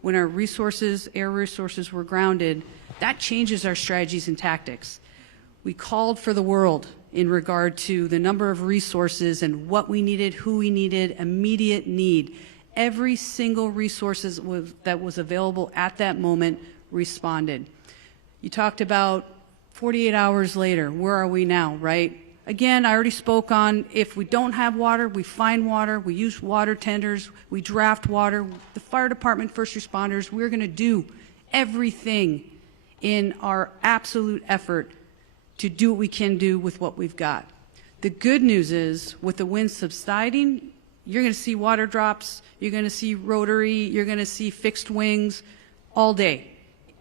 when our resources, air resources were grounded, that changes our strategies and tactics. We called for the world in regard to the number of resources and what we needed, who we needed, immediate need. Every single resource that was available at that moment responded. You talked about 48 hours later, where are we now, right? Again, I already spoke on if we don't have water, we find water, we use water tenders, we draft water. The fire department, first responders, we're going to do everything in our absolute effort to do what we can do with what we've got. The good news is, with the wind subsiding, you're going to see water drops, you're going to see rotary, you're going to see fixed wings all day,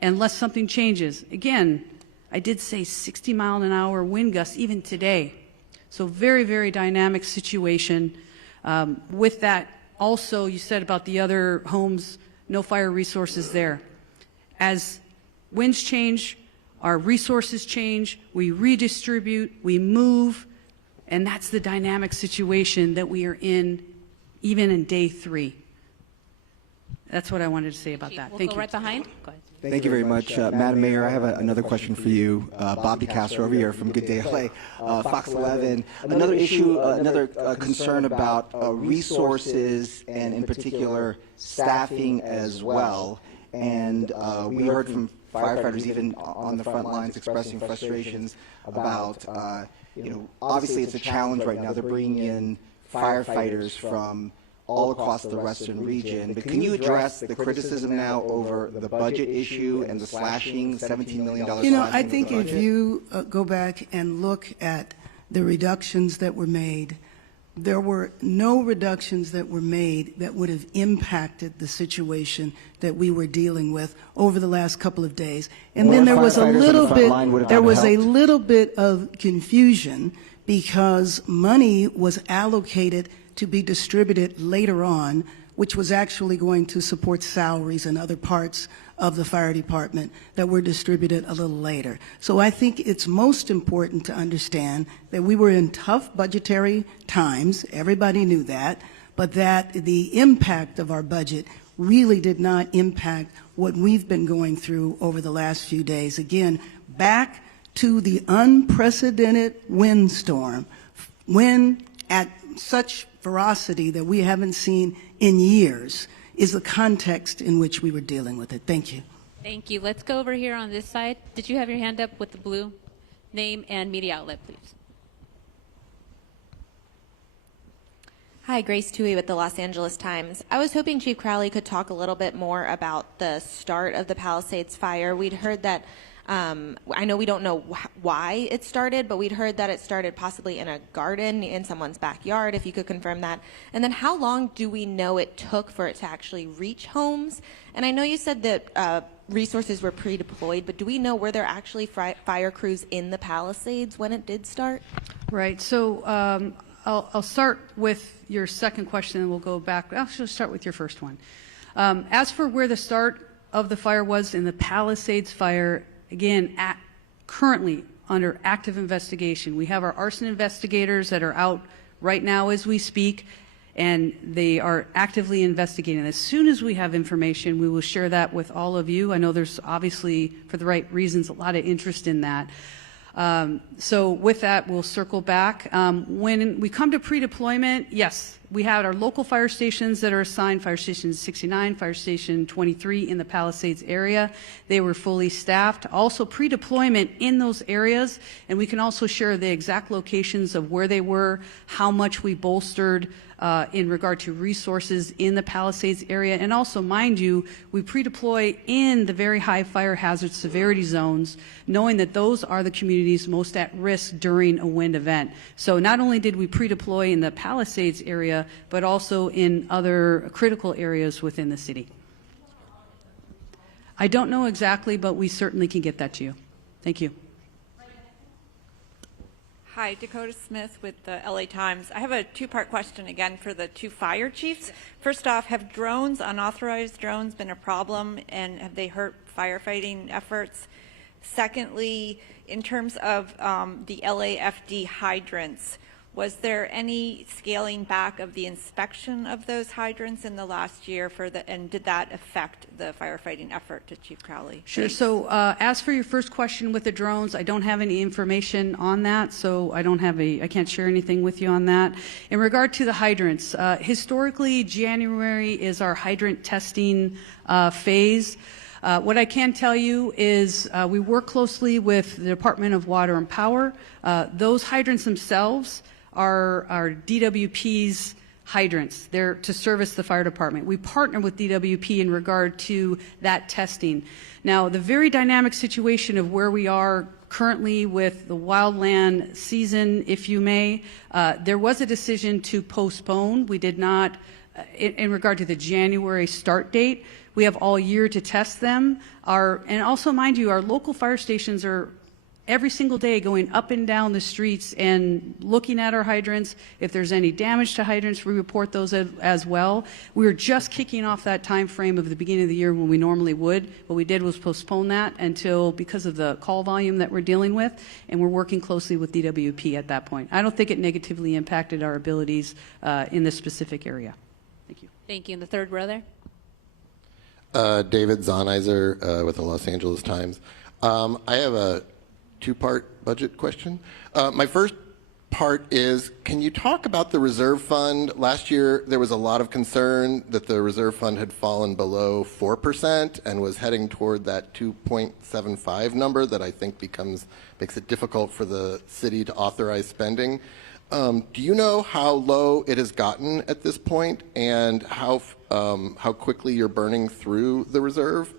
unless something changes. Again, I did say 60-mile-an-hour wind gusts even today. So very, very dynamic situation. With that, also, you said about the other homes, no fire resources there. As winds change, our resources change, we redistribute, we move, and that's the dynamic situation that we are in, even in day 3. That's what I wanted to say about that. Thank you. Go right behind. Go ahead. Thank you very much. Madam Mayor, I have another question for you. Bob DeCastro over here from Good Day LA, Fox 11. Another issue, another concern about resources and in particular staffing as well. And we heard from firefighters even on the front lines expressing frustrations about, obviously it's a challenge right now. They're bringing in firefighters from all across the western region. But can you address the criticism now over the budget issue and the slashing, $17 million slashing? I think if you go back and look at the reductions that were made, there were no reductions that were made that would have impacted the situation that we were dealing with over the last couple of days. And then there was a little bit of confusion because money was allocated to be distributed later on, which was actually going to support salaries and other parts of the fire department that were distributed a little later. So I think it's most important to understand that we were in tough budgetary times, everybody knew that, but that the impact of our budget really did not impact what we've been going through over the last few days. Again, back to the unprecedented windstorm, wind at such ferocity that we haven't seen in years, is the context in which we were dealing with it. Thank you. Thank you. Let's go over here on this side. Did you have your hand up with the blue? Name and media outlet, please. Hi, Grace Tui with the Los Angeles Times. I was hoping Chief Crowley could talk a little bit more about the start of the Palisades fire. We'd heard that I know we don't know why it started, but we'd heard that it started possibly in a garden in someone's backyard, if you could confirm that. And then how long do we know it took for it to actually reach homes? And I know you said that resources were pre-deployed, but do we know were there actually fire crews in the Palisades when it did start? Right. So I'll start with your second question, and we'll go back. I'll just start with your first one. As for where the start of the fire was in the Palisades fire, again, currently under active investigation. We have our arson investigators that are out right now as we speak, and they are actively investigating. As soon as we have information, we will share that with all of you. I know there's obviously, for the right reasons, a lot of interest in that. So with that, we'll circle back. When we come to pre-deployment, yes, we had our local fire stations that are assigned, Fire Station 69, Fire Station 23 in the Palisades area. They were fully staffed. Also pre-deployment in those areas, and we can also share the exact locations of where they were, how much we bolstered in regard to resources in the Palisades area. And also, mind you, we pre-deploy in the very high fire hazard severity zones, knowing that those are the communities most at risk during a wind event. So not only did we pre-deploy in the Palisades area, but also in other critical areas within the city. I don't know exactly, but we certainly can get that to you. Thank you. Hi, Dakota Smith with the LA Times. I have a two-part question again for the two fire chiefs. First off, have drones, unauthorized drones, been a problem, and have they hurt firefighting efforts? Secondly, in terms of the LAFD hydrants, was there any scaling back of the inspection of those hydrants in the last year and did that affect the firefighting effort, to Chief Crowley? Sure. Thanks. So as for your first question with the drones, I don't have any information on that, so I can't share anything with you on that. In regard to the hydrants, historically, January is our hydrant testing phase. What I can tell you is we work closely with the Department of Water and Power. Those hydrants themselves are DWP's hydrants. They're to service the fire department. We partner with DWP in regard to that testing. Now, the very dynamic situation of where we are currently with the wildland season, if you may, there was a decision to postpone. We did not, in regard to the January start date, we have all year to test them. And also, mind you, our local fire stations are every single day going up and down the streets and looking at our hydrants. If there's any damage to hydrants, we report those as well. We were just kicking off that time frame of the beginning of the year when we normally would. What we did was postpone that until, because of the call volume that we're dealing with, and we're working closely with DWP at that point. I don't think it negatively impacted our abilities in this specific area. Thank you. Thank you. In the third row there. David Zahnizer with the Los Angeles Times. I have a two-part budget question. My first part is, can you talk about the reserve fund? Last year, there was a lot of concern that the reserve fund had fallen below 4% and was heading toward that 2.75 number that I think makes it difficult for the city to authorize spending. Do you know how low it has gotten at this point and how quickly you're burning through the reserve?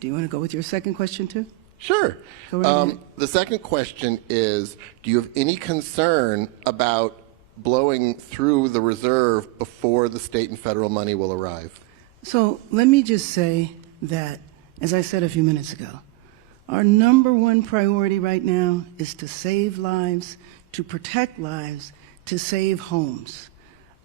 Do you want to go with your second question too? Sure. Go right ahead. The second question is, do you have any concern about blowing through the reserve before the state and federal money will arrive? So let me just say that, as I said a few minutes ago, our number one priority right now is to save lives, to protect lives, to save homes.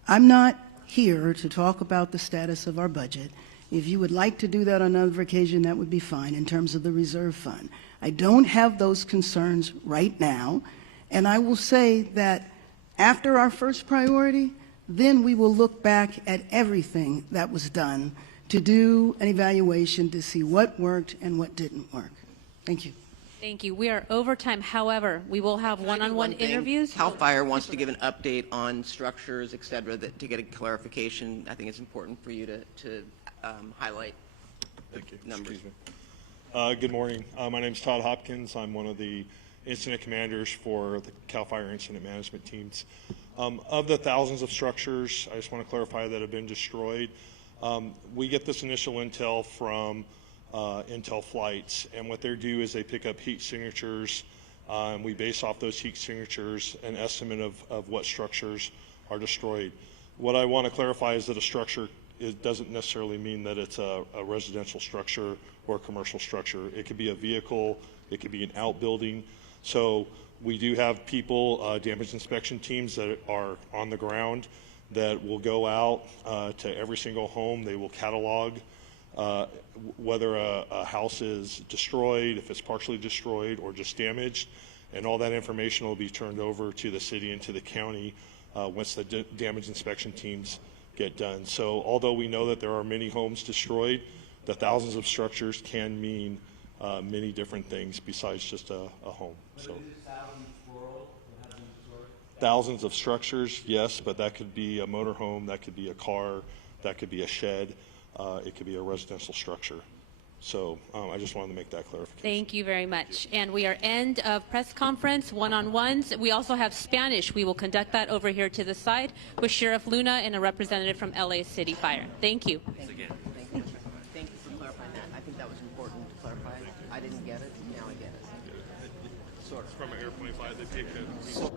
I'm not here to talk about the status of our budget. If you would like to do that on another occasion, that would be fine in terms of the reserve fund. I don't have those concerns right now, and I will say that after our first priority, then we will look back at everything that was done to do an evaluation to see what worked and what didn't work. Thank you. Thank you. We are over time. However, we will have one-on-one interviews. CAL FIRE wants to give an update on structures, et cetera, to get a clarification. I think it's important for you to highlight the numbers. Excuse me. Good morning. My name is Todd Hopkins. I'm one of the incident commanders for the CAL FIRE incident management teams. Of the thousands of structures, I just want to clarify, that have been destroyed, we get this initial intel from intel flights, and what they do is they pick up heat signatures, and we base off those heat signatures an estimate of what structures are destroyed. What I want to clarify is that a structure, it doesn't necessarily mean that it's a residential structure or a commercial structure. It could be a vehicle, it could be an outbuilding. So we do have people, damage inspection teams that are on the ground that will go out to every single home. They will catalog whether a house is destroyed, if it's partially destroyed or just damaged, and all that information will be turned over to the city and to the county once the damage inspection teams get done. So although we know that there are many homes destroyed, the thousands of structures can mean many different things besides just a home. So thousands of structures, yes, but that could be a motorhome, that could be a car, that could be a shed. It could be a residential structure. So I just wanted to make that clarification. Thank you very much. And we are end of press conference, one-on-ones. We also have Spanish. We will conduct that over here to the side with Sheriff Luna and a representative from LA City Fire. Thank you. Thank you. Thank you for clarifying that. I think that was important to clarify. I didn't get it. Now I get it. Sort of. From Air 25, they picked it.